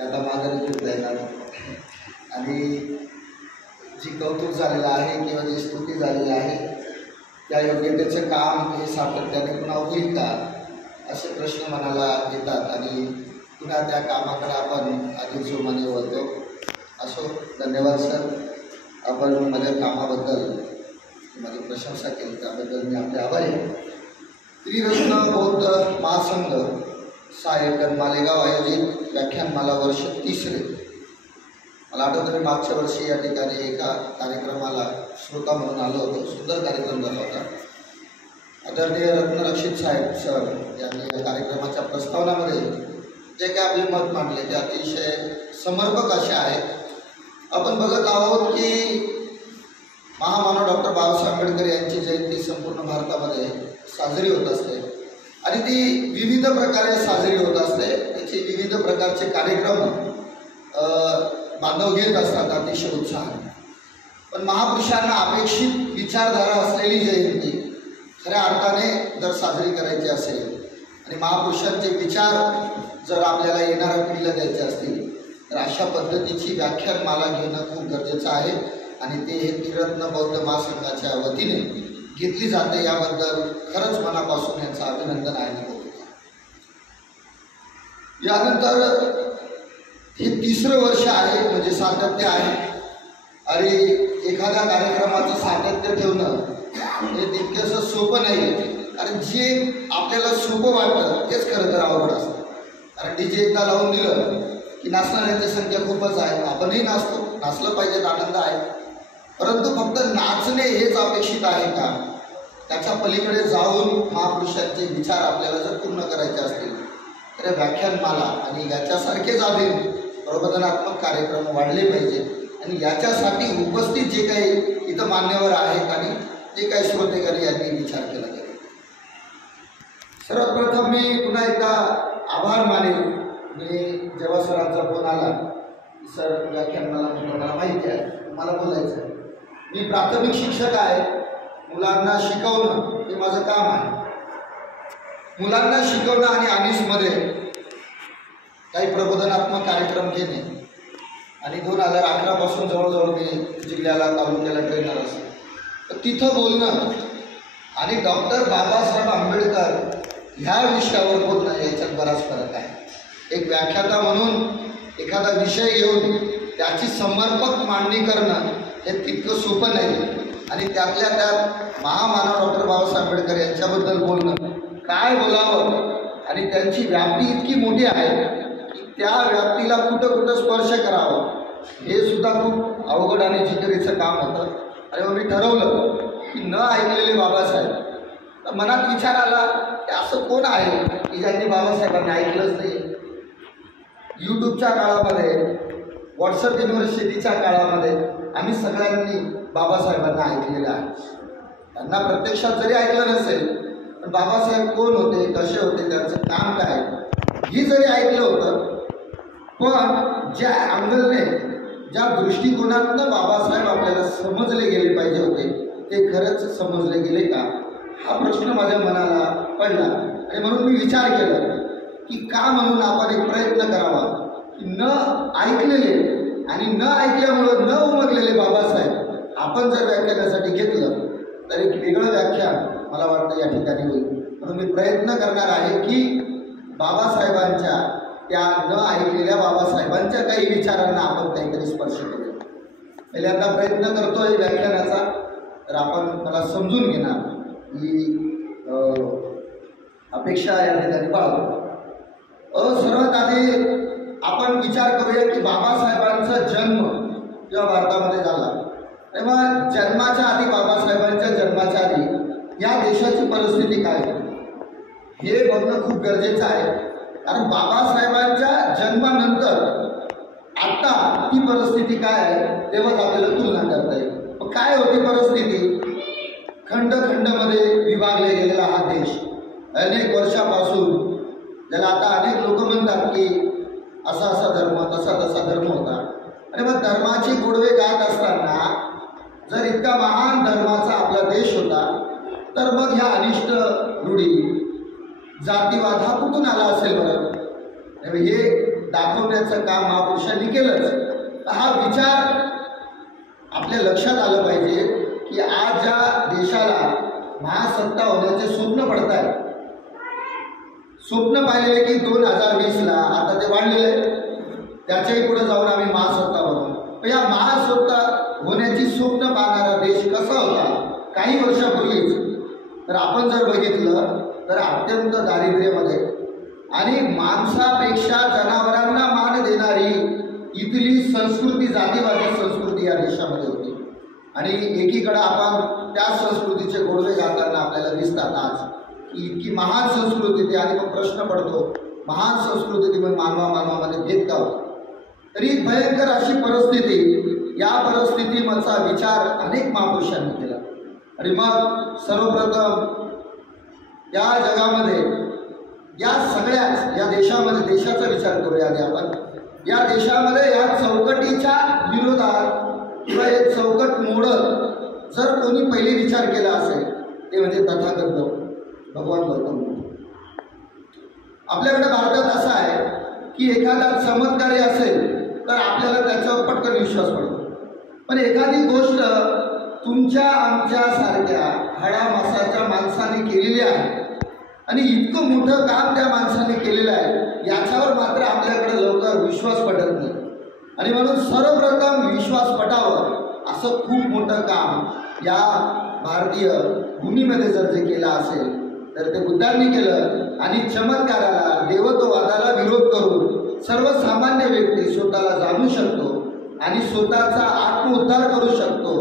ते आता माघारी फिरता येणार आणि जी कौतुक झालेलं आहे किंवा जी स्तुती झालेली आहे त्या योग्यतेचं काम हे सातत्याने पुन्हा होईल का असे प्रश्न मनाला येतात आणि पुन्हा त्या कामाकडे आपण अधिक जोमाने वळतो. असो, धन्यवाद सर. आपण माझ्या कामाबद्दल माझी प्रशंसा केली त्याबद्दल मी आपले आभारी आहे. त्रिरत्न बौद्ध महासंघ सहाय्यक मालेगाव आयोजित व्याख्यानमाला वर्ष 3. मला आठवतं मी मागच्या वर्षी या ठिकाणी एका कार्यक्रमाला श्रोता म्हणून आलो होतो. सुंदर कार्यक्रम झाला होता. आदरणीय रत्नरक्षित साहेब सर यांनी या कार्यक्रमाच्या प्रस्तावनामध्ये जे काय आपले मत मांडले ते अतिशय समर्पक असे आहेत. आपण बघत आहोत की महामानव डॉक्टर बाबासाहेब आंबेडकर यांची जयंती संपूर्ण भारतामध्ये साजरी होत असते आणि ती विविध प्रकारे साजरी होत असते. त्याचे विविध प्रकारचे कार्यक्रम बांधव घेत असतात अतिशय उत्साहाने. पण महापुरुषांना अपेक्षित विचारधारा असलेली जयंती खऱ्या अर्थाने जर साजरी करायची असेल आणि महापुरुषांचे विचार जर आपल्याला येणाऱ्या पिढीला द्यायचे असतील तर अशा पद्धतीची व्याख्यानमाला घेणं खूप गरजेचं आहे आणि ते हे त्रिरत्न बौद्ध महासंघाच्या वतीने घेतली जाते. याबद्दल खरंच मनापासून यांचं अभिनंदन आहे. यानंतर हे 3रं वर्ष आहे म्हणजे सातत्य आहे आणि एखाद्या कार्यक्रमाचं सातत्य ठेवणं हे तितकंसं सोपं नाही. कारण जे आपल्याला सोपं वाटतं तेच खरं तर अवघड असतं. कारण DJ एकदा लावून दिलं की नाचणाऱ्यांची संख्या खूपच आहे. आपणही नाचतो, नाचलं पाहिजे, आनंद आहे. परंतु फक्त नाचणे हेच अपेक्षित आहे का? त्याच्या पलीकडे जाऊन महापुरुषांचे विचार आपल्याला जर पूर्ण करायचे असतील तर व्याख्यानमाला आणि याच्यासारखेच अधिक प्रबोधनात्मक कार्यक्रम वाढले पाहिजे आणि याच्यासाठी उपस्थित जे काही इथं मान्यवर आहेत आणि जे काही श्रोतेकरी यांनी विचार केला पाहिजे. सर्वात प्रथम मी पुन्हा एकदा आभार मानेल. मी जेव्हा सरांचा फोन आला सर व्याख्यानमाला मला माहिती आहे मला बोलायचं. मी प्राथमिक शिक्षक आहे. मुलांना शिकवणं हे माझं काम आहे. मुलांना शिकवणं आणि अनिसमध्ये काही प्रबोधनात्मक कार्यक्रम घेणे आणि 2011 पासून जवळजवळ मी जिल्ह्याला तालुक्याला ट्रेनर असतो. तर तिथं बोलणं आणि डॉक्टर बाबासाहेब आंबेडकर ह्या विषयावर बोलणं याच्यात बराच फरक आहे. एक व्याख्याता म्हणून एखादा विषय घेऊन त्याची समर्पक मांडणी करणं हे तितकं सोपं नाही आणि त्यातल्या त्यात महामानव डॉक्टर बाबासाहेब आंबेडकर यांच्याबद्दल बोलणं काय बोलावं आणि त्यांची व्याप्ती इतकी मोठी आहे की त्या व्याप्तीला कुठं कुठं स्पर्श करावं हे सुद्धा खूप अवघड आणि जिकिरीचं काम होतं. आणि मग मी ठरवलं की न ऐकलेले बाबासाहेब. तर मनात विचार आला की असं कोण आहे की ज्यांनी बाबासाहेबांनी ऐकलंच नाही. यूट्यूबच्या काळामध्ये, व्हॉट्सअप युनिव्हर्सिटीच्या काळामध्ये आम्ही सगळ्यांनी बाबासाहेबांना ऐकलेलं आहे. त्यांना प्रत्यक्षात जरी ऐकलं नसेल पण बाबासाहेब कोण होते, कसे होते, त्यांचं काम काय ही जरी ऐकलं होतं. पण ज्या अँगलने ज्या दृष्टिकोनातनं बाबासाहेब आपल्याला समजले गेले पाहिजे होते ते खरंच समजले गेले का हा प्रश्न माझ्या मनाला पडला. आणि म्हणून मी विचार केला की का म्हणून आपण एक प्रयत्न करावा की न ऐकलेले आणि न ऐकल्यामुळं न उमगलेले बाबासाहेब आपण जर व्याख्यानासाठी घेतलं तर एक वेगळं व्याख्यान मला वाटतं या ठिकाणी होईल. म्हणून मी प्रयत्न करणार आहे की बाबासाहेबांच्या त्या न ऐकलेल्या बाबासाहेबांच्या काही विचारांना आपण काहीतरी स्पर्श करूया. पहिल्यांदा प्रयत्न करतोय व्याख्यानाचा तर आपण मला समजून घेणार ही अपेक्षा या ठिकाणी बाळगतो. सर्वात आधी आपण विचार करूया की बाबासाहेबांचा जन्म जेव्हा भारतामध्ये झाला तेव्हा जन्माच्या आधी बाबासाहेबांच्या जन्माच्या आधी या देशाची परिस्थिती काय होती हे बघणं खूप गरजेचं आहे. कारण बाबासाहेबांच्या जन्मानंतर आता ती परिस्थिती काय आहे तेव्हाच आपल्याला तुलना करता येईल. काय होती परिस्थिती? खंडखंडमध्ये विभागले गेलेला हा देश अनेक वर्षापासून, ज्याला आता अनेक लोक म्हणतात की असा असा धर्म, तसा तसा धर्म होता. आणि मग धर्माची गोडवे गात असताना जर इतका महान धर्माचा आपला देश होता तर मग ह्या अनिष्ट रूढी, जातीवाद हा कुठून आला असेल बरं? हे दाखवण्याचं काम महापुरुषांनी केलंच। हा विचार आपल्या लक्षात आलं पाहिजे की आज ज्या देशाला महासत्ता होण्याचे स्वप्न पडत आहे, स्वप्न पाहिलेले की 2020ला आता ते वाढलेलं आहे, त्याच्याही पुढे जाऊन आम्ही महासत्ता बनवू। या महासत्ता होण्याची स्वप्न पाहणारा देश कसा होता काही वर्षापूर्वीच, तर आपण जर बघितलं तर अत्यंत दारिद्र्यामध्ये आणि माणसापेक्षा जनावरांना मान देणारी इथली संस्कृती, जातीवादी संस्कृती या देशामध्ये होती। आणि एकीकडे आपण त्या संस्कृतीचे गोडवे गाताना आपल्याला दिसतात आज की इतकी महान संस्कृती ती, आणि मग प्रश्न पडतो महान संस्कृती ती मग मानवामध्ये भेद का होता? तरी भयंकर अशी परिस्थिती, या परिस्थितीचा विचार अनेक महापुरुषांनी केला। आणि मग सर्वप्रथम या जगामध्ये या सगळ्याच या देशामध्ये, देशाचा विचार करूया आधी आपण, या देशामध्ये या चौकटीच्या विरोधात किंवा हे चौकट मोडत जर कोणी पहिली विचार केला असेल ते म्हणजे तथागत भगवान गौतम बुद्ध। आपल्याकडे भारतात असं आहे की एखादा चमत्कारी असेल तर आपल्याला त्याच्यावर पटकन विश्वास पडतो, पण एखादी गोष्ट तुमच्या आमच्यासारख्या हाडामासाच्या माणसाने केलेली आहे आणि इतकं मोठं काम त्या माणसाने केलेलं आहे याच्यावर मात्र आपल्याकडे लवकर विश्वास पटत नाही। आणि म्हणून सर्वप्रथम विश्वास पटावं असं खूप मोठं काम या भारतीय भूमीमध्ये जर जे केलं असेल तर ते बुद्धांनी केलं। आणि चमत्काराला, देवत्ववादाला विरोध करून सर्वसामान्य व्यक्ती स्वतःला जाणू शकतो आणि स्वतःचा आत्मउद्धार करू शकतो,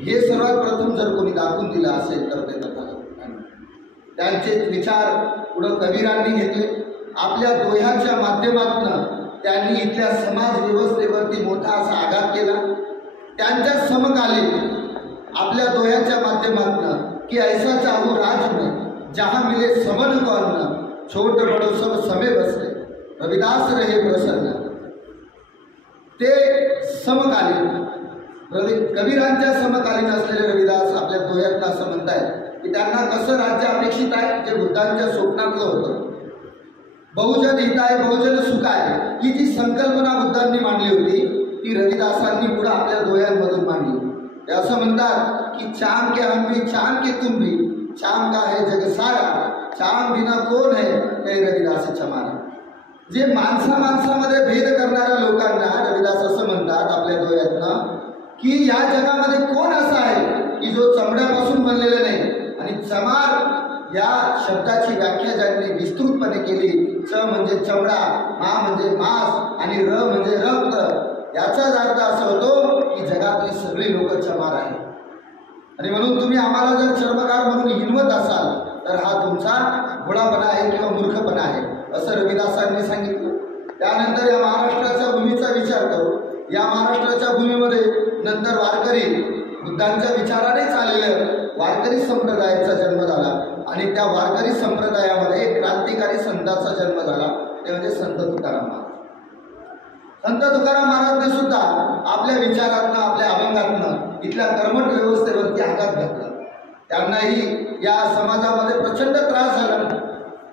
हे सर्वात प्रथम जर कोणी दाखवून दिलं असेल तर ते तथागत। त्यांचे विचार पुढं कबीरांनी घेतले। आपल्या दोह्याच्या माध्यमातून त्यांनी इथल्या समाज व्यवस्थेवरती मोठा असा आघात केला। त्यांच्या समकालीन आपल्या दोह्याच्या माध्यमातून की ऐसा चाहू राज में जहाँ मिले समन को अन्न, छोट बड़ो सब समे बसले, रविदास रहे प्रसन्न, ते समकालीन कबीरांच्या समकालीन असलेले रविदास आपल्या दोह्यातनं असं म्हणतायत की त्यांना कसं राज्य अपेक्षित आहे, जे बुद्धांच्या स्वप्नातलं होतं। बहुजन हिताय बहुजन सुखाय ही जी संकल्पना बुद्धांनी मांडली होती ती रविदासांनी पुढे आपल्या दोह्यांमधून मांडली। ते असं म्हणतात की चाम के हम भी, चाम के तुम भी, चाम का है जग सारा, चाम बिना कोण है ते रविदास चमारा। जे माणसामध्ये भेद करणाऱ्या लोकांना रविदास असं म्हणतात आपल्या दोह्यातनं की या जगामध्ये कोण असा आहे की जो चमड्यापासून बनलेला नाही। आणि चमार या शब्दाची व्याख्या ज्यांनी विस्तृतपणे केली, च म्हणजे चमडा, मा म्हणजे मांस आणि र म्हणजे रक्त, याचाच अर्थ असा होतो की जगातली सगळी लोक चमार आहेत। आणि म्हणून तुम्ही आम्हाला जर चर्मकार म्हणून हिनवत असाल तर हा तुमचा घोडापणा आहे किंवा मूर्खपणा आहे, असं रविदासांनी सांगितलं। त्यानंतर या महाराष्ट्राच्या भूमीचा विचार करू। या महाराष्ट्राच्या भूमीमध्ये नंतर वारकरी बुद्धांच्या विचाराने चाललेलं वारकरी संप्रदायाचा जन्म झाला आणि त्या वारकरी संप्रदायामध्ये एक क्रांतिकारी संताचा जन्म झाला, ते म्हणजे संत तुकाराम महाराज। संत तुकाराम महाराजांनी सुद्धा आपल्या विचारातनं, आपल्या अभंगातनं इथल्या कर्मठ व्यवस्थेवरती आघात घातला। त्यांनाही या समाजामध्ये प्रचंड त्रास झाला,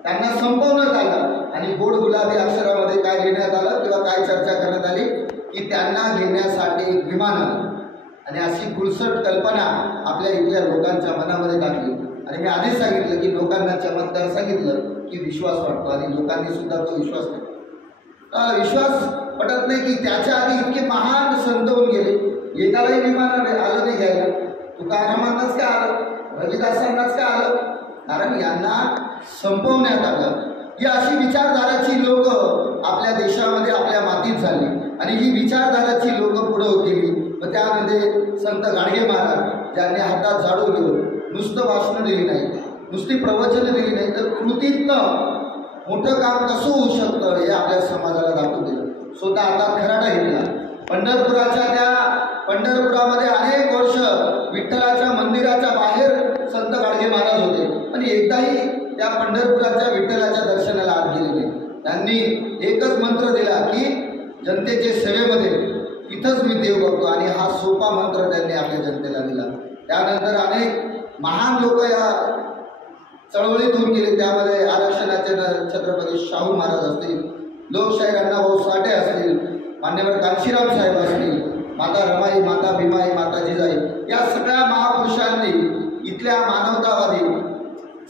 त्यांना संपवण्यात आलं आणि गोड गुलाबी अक्षरामध्ये काय लिहिण्यात आलं किंवा काय चर्चा करण्यात आली की त्यांना घेण्यासाठी एक विमान आलं। आणि अशी खुलसट कल्पना आपल्या इथल्या लोकांच्या मनामध्ये टाकली। आणि मी आधीच सांगितलं की लोकांना चमत्कार सांगितलं की विश्वास वाटतो आणि लोकांनी सुद्धा तो विश्वास केला। विश्वास पटत नाही की त्याच्या आधी इतके महान संत होऊन गेले, एकालाही विमान आलं नाही घ्यायला, तुकारामांनाच काय आलं, रविदासांनाच काय आलं, कारण यांना संपवण्यात आलं। ही अशी विचारधाराची लोक आपल्या देशामध्ये, आपल्या मातीत झाली आणि ही विचारधाराची लोक पुढे होत गेली। व त्यामध्ये संत गाडगे महाराज ज्यांनी हातात झाडू घेऊन नुसतं भाषणं दिली नाही, नुसती प्रवचनं दिली नाही, तर कृतीतनं मोठं काम कसं होऊ शकतं हे आपल्या समाजाला दाखवून दिलं। स्वतः हातात खराटा घेतला। पंढरपुरामध्ये अनेक वर्ष विठ्ठलाच्या मंदिराच्या बाहेर संत गाडगे महाराज होते, पण एकदाही त्या पंढरपुराच्या विठ्ठलाच्या दर्शनाला आत गेले नाही। त्यांनी एकच मंत्र दिला की जनतेच्या सेवेमध्ये इथंच मी देव बघतो, आणि हा सोपा मंत्र त्यांनी आपल्या जनतेला दिला। त्यानंतर अनेक महान लोक या चळवळीत होऊन गेले, त्यामध्ये आरक्षणाचे छत्रपती शाहू महाराज असतील, लोकशाहीर अण्णाभाऊ साठे असतील, मान्यवर कांशीराम साहेब असतील, माता रमाई, माता भीमाई, माता जिजाई, या सगळ्या महापुरुषांनी इथल्या मानवतावादी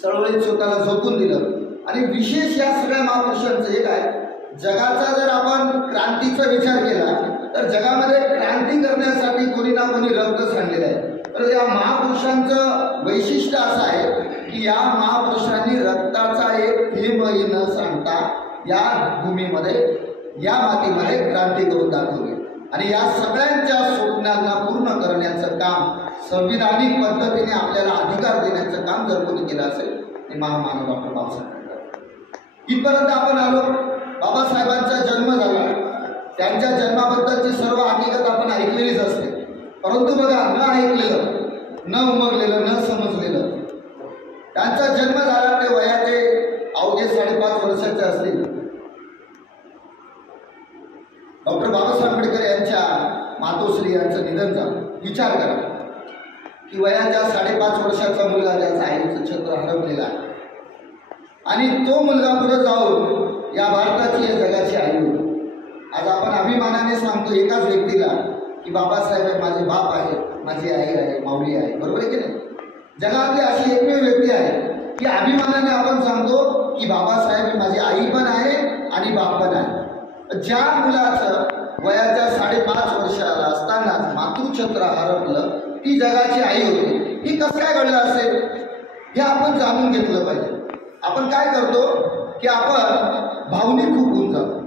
चळवळीत स्वतःला झोकून दिलं. आणि विशेष या सगळ्या महापुरुषांचं एक आहे, जगाचा जर आपण क्रांतीचा विचार केला तर जगामध्ये क्रांती करण्यासाठी कोणी ना कोणी रक्त सांडलेलं आहे. तर या महापुरुषांचं वैशिष्ट्य असं आहे की या महापुरुषांनी रक्ताचा एक थेंबही न सांडता या भूमीमध्ये, या मातीमध्ये क्रांती करून दाखवली. आणि या सगळ्यांच्या स्वप्नांना पूर्ण करण्याचं काम, संविधानिक पद्धतीने आपल्याला अधिकार देण्याचं काम जर कोणी केलं असेल ते महामानव डॉक्टर बाबासाहेब. इथपर्यंत आपण आलो. बाबासाहेबांचा जन्म झाला, त्यांच्या जन्माबद्दलची सर्व हकीकत आपण ऐकलेलीच असते. परंतु बघा, न ऐकलेलं, न उमगलेलं, न समजलेलं, त्यांचा जन्म झाला ते वयाचे अवघे 5.5 वर्षाचे असतील. डॉक्टर बाबासाहेब आंबेडकर यांच्या मातोश्री यांचं निधन झालं. विचार करा की वयाच्या 5.5 वर्षाचा मुलगा ज्याचा आईचं छत्र हरवलेला आहे आणि तो मुलगा पुढे जाऊन या भारताची, या जगाची आई होती. आज आपण अभिमानाने सांगतो एकाच व्यक्तीला की बाबासाहेब माझे बाप आहे, माझी आई आहे, माऊली आहे. बरोबर आहे की नाही? जगातली अशी एकमेव व्यक्ती आहे की अभिमानाने आपण सांगतो की बाबासाहेब माझी आई पण आहे आणि बाप पण आहे. ज्या मुलाचं वयाच्या 5.5 वर्षाला असतानाच मातृछत्र हरपलं, ती जगाची आई होती. ही कसं काय घडलं असेल हे आपण जाणून घेतलं पाहिजे. आपण काय करतो की आपण भावनिक खूप होऊन जातो.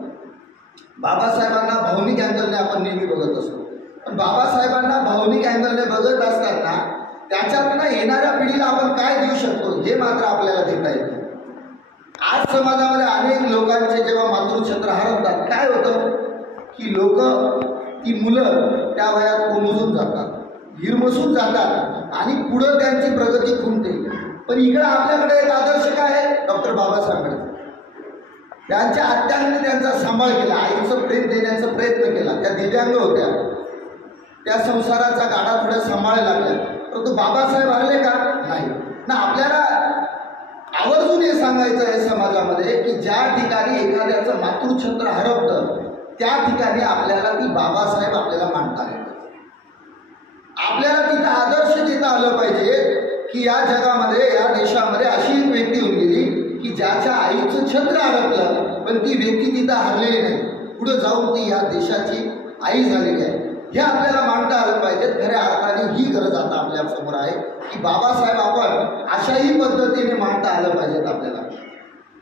बाबासाहेबांना भावनिक अँगलने आपण नेहमी बघत असतो. पण बाबासाहेबांना भावनिक अँगलने बघत असताना त्याच्यातनं येणाऱ्या पिढीला आपण काय देऊ शकतो हे मात्र आपल्याला देता येतं. आज समाजामध्ये अनेक लोकांचे जेव्हा मातृछत्र हरवतात, काय होतं की लोक, ती मुलं त्या वयात कोमजून जातात, हिरमसून जातात आणि पुढं त्यांची प्रगती खुंटते. पण इकडे आपल्याकडे एक आदर्श काय आहे? डॉक्टर बाबासाहेब आंबेडकर. त्यांच्या आत्यांनी त्यांचा सांभाळ केला, आईचं प्रेम देण्याचा प्रयत्न केला. त्या दिव्यांग होत्या, त्या संसाराचा गाडा थोड्या सांभाळायला लागल्या. परंतु बाबासाहेब हरले का? नाही ना. आपल्याला आवर्जून हे सांगायचं आहे समाजामध्ये की ज्या ठिकाणी एखाद्याचं मातृछत्र हरवतं त्या ठिकाणी आपल्याला ती बाबासाहेब आपल्याला मांडता येतात. आपल्याला तिथं आदर्श देता आलं पाहिजे की या जगामध्ये, या देशामध्ये अशी एक व्यक्ती होऊन गेली की ज्याच्या आईचं छत्र हरपलं पण ती व्यक्ती तिथं हरलेली नाही, पुढे जाऊन ती या देशाची आई झालेली आहे. हे आपल्याला मांडता आलं पाहिजे. खऱ्या अर्थाने ही गरज आता आपल्या समोर आहे की बाबासाहेब आपण अशाही पद्धतीने मांडता आलं पाहिजेत आपल्याला.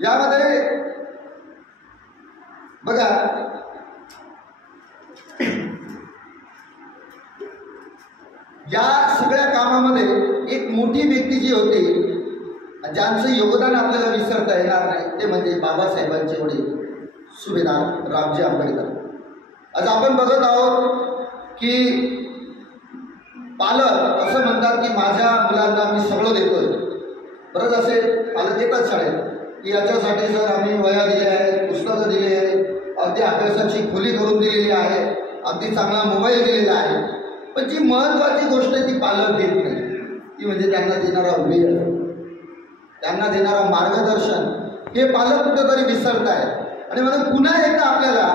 यामध्ये बघा, या सगळ्या कामामध्ये एक मोठी व्यक्ती जी होती, ज्यांचं योगदान आपल्याला विसरता येणार नाही, ते म्हणजे बाबासाहेबांचे वडील सुभेदार रामजी आंबेडकर. आज आपण बघत आहोत की पालक असं म्हणतात की माझ्या मुलांना मी सगळं देतोय. बरंच असे पालक येतात शाळेत की याच्यासाठी जर आम्ही वह्या दिल्या आहेत, पुस्तकं दिली आहेत, अगदी अभ्यासाची खोली करून दिलेली आहे, अगदी चांगला मोबाईल दिलेला आहे. पण जी महत्त्वाची गोष्ट आहे ती पालक देत नाही. ती म्हणजे त्यांना देणारा वेळ, त्यांना देणारा मार्गदर्शन, हे पालक कुठंतरी विसरत आहेत. आणि म्हणून पुन्हा एकदा आपल्याला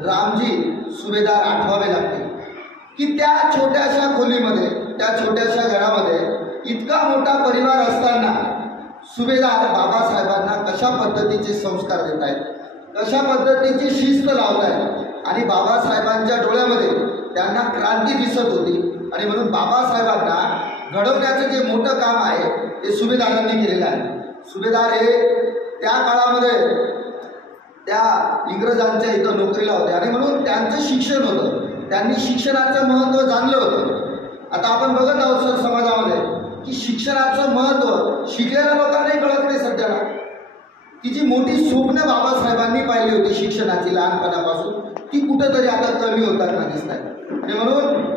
रामजी सुभेदार आठवावे लागतील की त्या छोट्याशा खोलीमध्ये, त्या छोट्याशा घरामध्ये इतका मोठा परिवार असताना सुभेदार बाबासाहेबांना कशा पद्धतीचे संस्कार देत आहेत, कशा पद्धतीची शिस्त लावत आहेत. आणि बाबासाहेबांच्या डोळ्यामध्ये त्यांना क्रांती दिसत होती. आणि म्हणून बाबासाहेबांना घडवण्याचं जे मोठं काम आहे ते सुभेदारांनी केलेलं आहे. सुभेदार हे त्या काळामध्ये त्या इंग्रजांच्या इथं नोकरीला होते आणि म्हणून त्यांचं शिक्षण होतं. त्यांनी शिक्षणाचं महत्त्व जाणलं होतं. आता आपण बघत आहोत सर समाजामध्ये की शिक्षणाचं महत्त्व शिकलेल्या लोकांनाही कळत नाही सध्याला. ती जी मोठी स्वप्न बाबासाहेबांनी पाहिली होती शिक्षणाची लहानपणापासून, ती कुठंतरी आता कमी होताना दिसत आहे. आणि म्हणून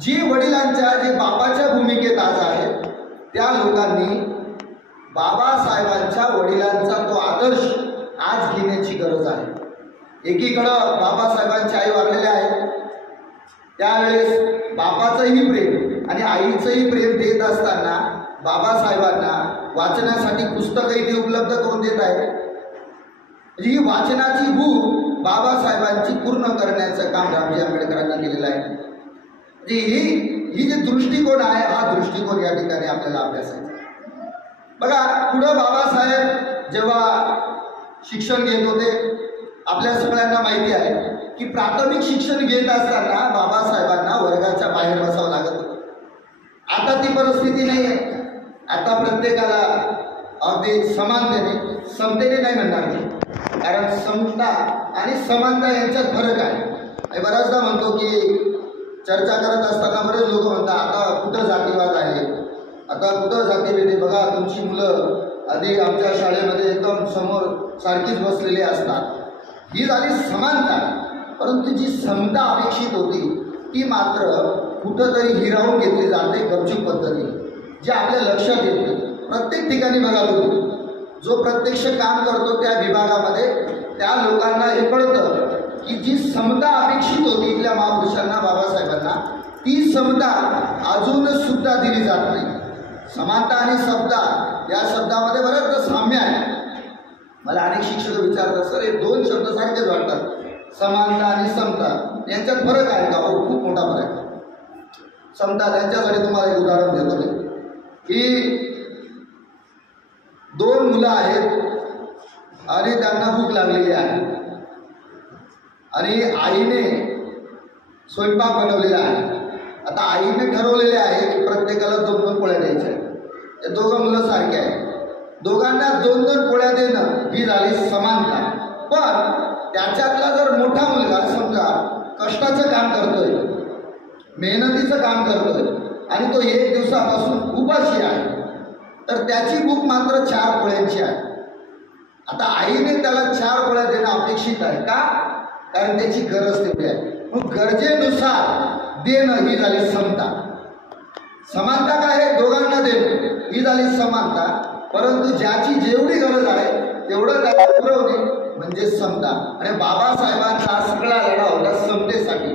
जी वडिलांच्या, जे बापाच्या भूमिकेत आज आहेत, त्या लोकांनी बाबासाहेबांच्या वडिलांचा तो आदर्श आज घेण्याची गरज आहे. एकीकडं बाबासाहेबांची आई वारलेली आहे, त्यावेळेस बापाचंही प्रेम आणि आईचंही प्रेम देत असताना बाबासाहेबांना वाचण्यासाठी पुस्तकही ते उपलब्ध करून देत आहेत. ही वाचनाची भूक बाबासाहेबांची पूर्ण करण्याचं काम रामजी आंबेडकरांना केलेलं आहे. ही जी दृष्टिकोन आहे, हा दृष्टिकोन या ठिकाणी आपल्याला अभ्यासायचा. बघा, पुढं बाबासाहेब जेव्हा शिक्षण घेत होते, आपल्या सगळ्यांना माहिती आहे की प्राथमिक शिक्षण घेत असताना बाबासाहेबांना वर्गाच्या बाहेर बसावं लागत होतं. आता ती परिस्थिती नाही आहे. आता प्रत्येकाला अगदी समानतेने, समतेने नाही म्हणणार मी, कारण समता आणि समानता यांच्यात फरक आहे. आणि बऱ्याचदा म्हणतो की चर्चा करत असताना बरेच लोक म्हणतात आता कुठं जातीवाद आहे, आता कुठं जातीभेद आहे. बघा, तुमची मुलं आधी आमच्या शाळेमध्ये एकदम समोर सारखीच बसलेली असतात. ही झाली समानता, परंतु जी समता अपेक्षित होती ती मात्र कुठंतरी हिरावून घेतली जाते गपचूप पद्धतीने, जे आपल्या लक्षात येत नाही. प्रत्येक ठिकाणी बघा तुम्ही, जो प्रत्यक्ष काम करतो त्या विभागामध्ये त्या लोकांना हे कळतं की जी समता अपेक्षित होती इथल्या महापुरुषांना, बाबासाहेबांना, ती समता अजून सुद्धा दिली जात नाही. समानता आणि समता या शब्दामध्ये बरंच साम्य आहे. मला अनेक शिक्षक विचारतात, सर हे दोन शब्द सारखेच वाटतात, समानता आणि समता, यांच्यात फरक आहे का? हो, खूप मोठा फरक आहे. समता, त्यांच्यासाठी तुम्हाला एक उदाहरण देतो मी की दोन मुलं आहेत आणि त्यांना भूक लागलेली आहे आणि आईने स्वयंपाक बनवलेला आहे. आता आईने ठरवलेले आहे की प्रत्येकाला 2-2 पोळ्या द्यायच्या आहेत. ते दोघं मुलं सारखे आहेत, दोघांना 2-2 पोळ्या देणं ही झाली समानता. पण त्याच्यातला जर मोठा मुलगा समजा कष्टाचं काम करतोय, मेहनतीचं काम करतोय आणि तो 1 दिवसापासून उपाशी आहे, तर त्याची भूक मात्र 4 पोळ्यांची आहे. आता आईने त्याला 4 पोळ्या देणं अपेक्षित आहे का? कारण त्याची गरज तेवढी आहे. मग गरजेनुसार देणं ही झाली समता. समानता काय आहे? दोघांना देणं ही झाली समानता. परंतु ज्याची जेवढी गरज आहे तेवढं त्याला पुरवणे म्हणजे समता. आणि बाबासाहेबांचा सगळा लढा होता समतेसाठी.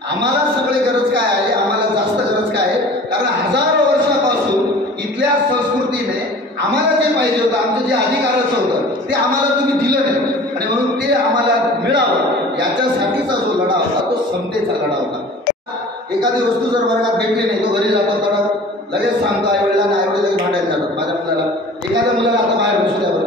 आम्हाला सगळी गरज काय आहे? आम्हाला जास्त गरज काय आहे? कारण हजारो वर्षापासून इथल्या संस्कृतीने आम्हाला जे पाहिजे होतं, आमचं जे अधिकाराचं होतं ते आम्हाला तुम्ही दिलं नाही, आणि म्हणून ते आम्हाला मिळावं याच्यासाठीचा जो लढा होता तो समतेचा लढा होता. एखादी वस्तू जर वर्गात भेटली नाही, तो घरी जातो तर लगेच सांगतो आईवडिला नाही, आईवडील लगेच भांडायला जातात माझ्या मुलाला. एखाद्या मुलाला आता बाहेर बसू द्यावर,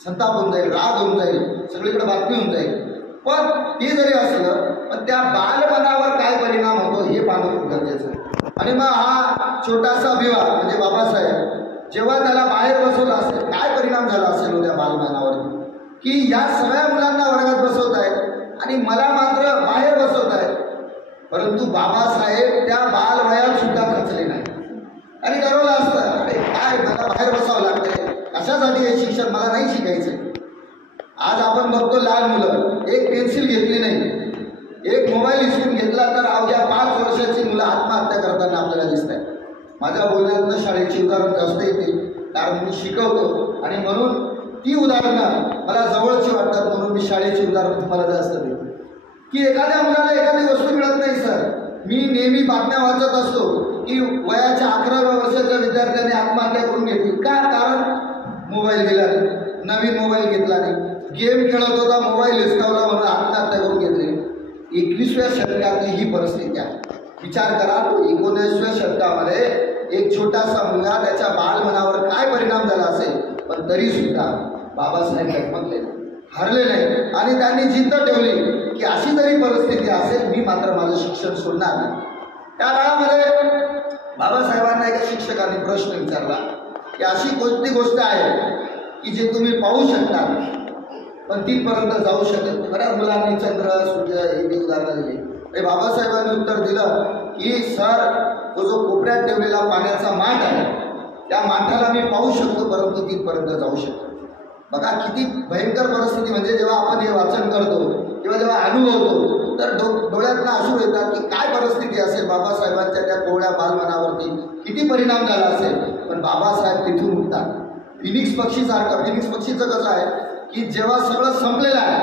संताप होऊन जाईल, राग होऊन जाईल, सगळीकडे बातमी होऊन जाईल. पण ते जरी असलं पण त्या बालमनावर काय परिणाम होतो हे पाहणं खूप गरजेचं आहे. आणि मग हा छोटासा विवाह म्हणजे बाबासाहेब जेव्हा त्याला बाहेर बसवलं असेल, काय परिणाम झाला असेल उद्या बालमनावर, की या सगळ्या मुलांना वर्गात बसवत आहेत आणि मला मात्र बाहेर बसवत आहेत. परंतु बाबासाहेब त्या बालवयात सुद्धा खचले नाही आणि ठरवलं असतं, अरे काय मला बाहेर बसावं लागतंय, कशासाठी हे शिक्षण मला नाही शिकायचं. आज आपण बघतो लहान मुलं एक पेन्सिल घेतली नाही, एक मोबाईल हिसकून घेतला तर अवघ्या 5 वर्षाची मुलं आत्महत्या करताना आपल्याला दिसत आहेत. माझ्या बोलण्यातनं शाळेची उदाहरण जास्त येते कारण मी शिकवतो आणि म्हणून ती उदाहरणं मला जवळची वाटतात, म्हणून मी शाळेची उदाहरणं तुम्हाला जास्त देतो. की एखाद्या मुलाला एखादी वस्तू मिळत नाही सर, मी नेहमी बातम्या वाचत असतो की वयाच्या 11व्या वर्षाच्या विद्यार्थ्याने आत्महत्या करून घेतली. का? कारण मोबाईल दिला नाही, नवीन मोबाईल घेतला नाही, गेम खेळत होता, मोबाईल हिसकावला म्हणून आत्महत्या करून घेतली. 21व्या शतकातली ही परिस्थिती आहे. विचार करा, 19व्या शतकामध्ये एक छोटासा मुलगा, त्याच्या बालमनावर काय परिणाम झाला असेल, पण तरी सुद्धा बाबासाहेब डगमगले नाही, हरले नाही आणि त्यांनी जिद्द ठेवली की अशी जरी परिस्थिती असेल मी मात्र माझं शिक्षण सोडणार नाही. त्या काळामध्ये बाबासाहेबांना एका शिक्षकाने प्रश्न विचारला की अशी कोणती गोष्ट आहे की जे तुम्ही पाहू शकता पण तिथपर्यंत जाऊ शकत नाही. बऱ्याच मुलांनी चंद्र, सूर्य हे उदाहरणं दिली. आणि बाबासाहेबांनी उत्तर दिलं की सर, तो जो कोपऱ्यात ठेवलेला पाण्याचा माठ आहे त्या माठाला मी पाहू शकतो परंतु तिथपर्यंत जाऊ शकतो. बघा किती भयंकर परिस्थिती. म्हणजे जेव्हा आपण हे वाचन करतो किंवा जेव्हा अनुभवतो तर डोळ्यातनं अश्रू येतात की काय परिस्थिती असेल बाबासाहेबांच्या त्या कोवळ्या बालमनावरती, किती परिणाम झाला असेल. पण बाबासाहेब तिथून उठतात फिनिक्स पक्षीसारखं. फिनिक्स पक्षीचं कसं आहे की जेव्हा सगळं संपलेलं आहे,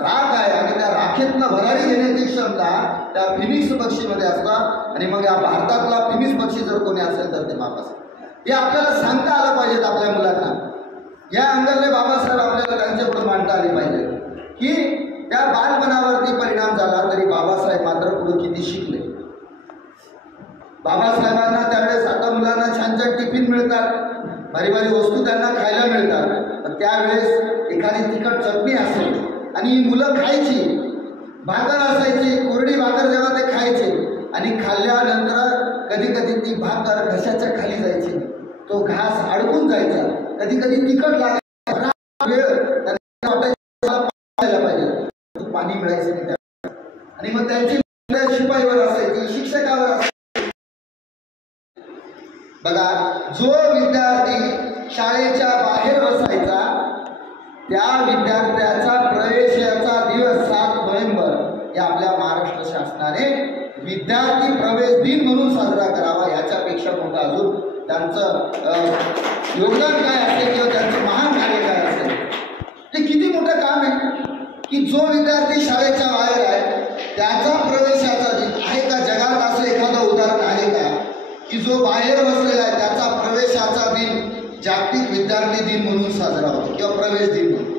राख आहे आणि त्या राखेतनं भरारी घेण्याची क्षमता त्या फिनिक्स पक्षीमध्ये असतात. आणि मग या भारतातला फिनिक्स पक्षी जर कोणी असेल तर ते बाबासाहेब. हे आपल्याला सांगता आलं पाहिजेत आपल्या मुलांना या अँगलने बाबासाहेब आपल्याला त्यांच्यापुढे मांडता आले पाहिजे की त्या बालपणावरती परिणाम झाला तरी बाबासाहेब मात्र पुढे किती शिकले. बाबासाहेबांना त्यावेळेस आता मुलांना छान छान टिफिन मिळतात, भारी भारी वस्तू त्यांना खायला मिळतात, पण त्यावेळेस एखादी तिखट चटणी असेल आणि ही मुलं खायची, भाकर असायची, कोरडी भाकर जेव्हा ते खायचे आणि खाल्ल्यानंतर कधी कधी ती भाकर घशाच्या खाली जायची, तो घास अडकून जायचा, कधी कधी तिखट लागायचा, वेळ पाहिजे पाणी मिळायचं नाही आणि मग त्यांची शिपाईवर असायची, शिक्षकावर असायची. बघा, जो विद्यार्थी शाळेच्या बाहेर बसायचा त्या विद्यार्थ्याचा प्रवेशाचा दिवस 7 नोव्हेंबर हे आपल्या महाराष्ट्र शासनाने विद्यार्थी प्रवेश दिन म्हणून साजरा करावा. याच्यापेक्षा मोठं अजून त्यांचं योगदान काय असेल किंवा त्यांचं महान कार्य काय असेल, ते किती मोठं काम आहे की जो विद्यार्थी शाळेच्या बाहेर आहे त्याचा प्रवेशाचा दिन आहे का? जगात असं एखादं उदाहरण आहे का की जो बाहेर बसलेला आहे त्याचा प्रवेशाचा दिन जागतिक विद्यार्थी दिन म्हणून साजरा होतो किंवा प्रवेश दिन म्हणून?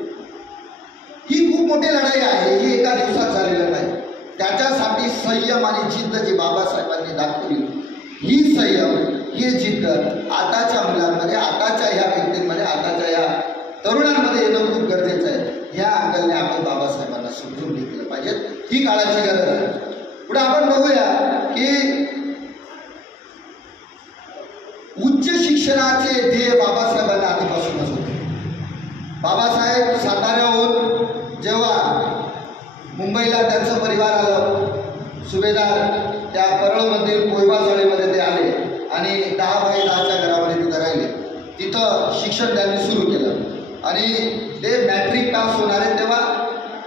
ही खूप मोठी लढाई आहे, ही एका दिवसात झालेलं नाही. त्याच्यासाठी संयम आणि जिद्द जी बाबासाहेबांनी दाखवली, ही संयम ही जिद्द आताच्या मुलांमध्ये, आताच्या ह्या व्यक्तींमध्ये, आताच्या या तरुणांमध्ये येणं खूप गरजेचं आहे. ह्या अँगलने आपण बाबासाहेबांना समजून घेतलं पाहिजे, ही काळाची गरज आहे. पुढे आपण बघूया की उच्च शिक्षणाचे ध्येय बाबासाहेबांना आधीपासूनच होते. बाबासाहेब साताऱ्याहून जेव्हा मुंबईला त्यांचं परिवार आलं, सुभेदार त्या परळमधील कोयबा चाळीमध्ये ते आले आणि 10 बाय 10च्या घरामध्ये तिथं राहिले. तिथं शिक्षण त्यांनी सुरू केलं आणि ते मॅट्रिक पास होणारे तेव्हा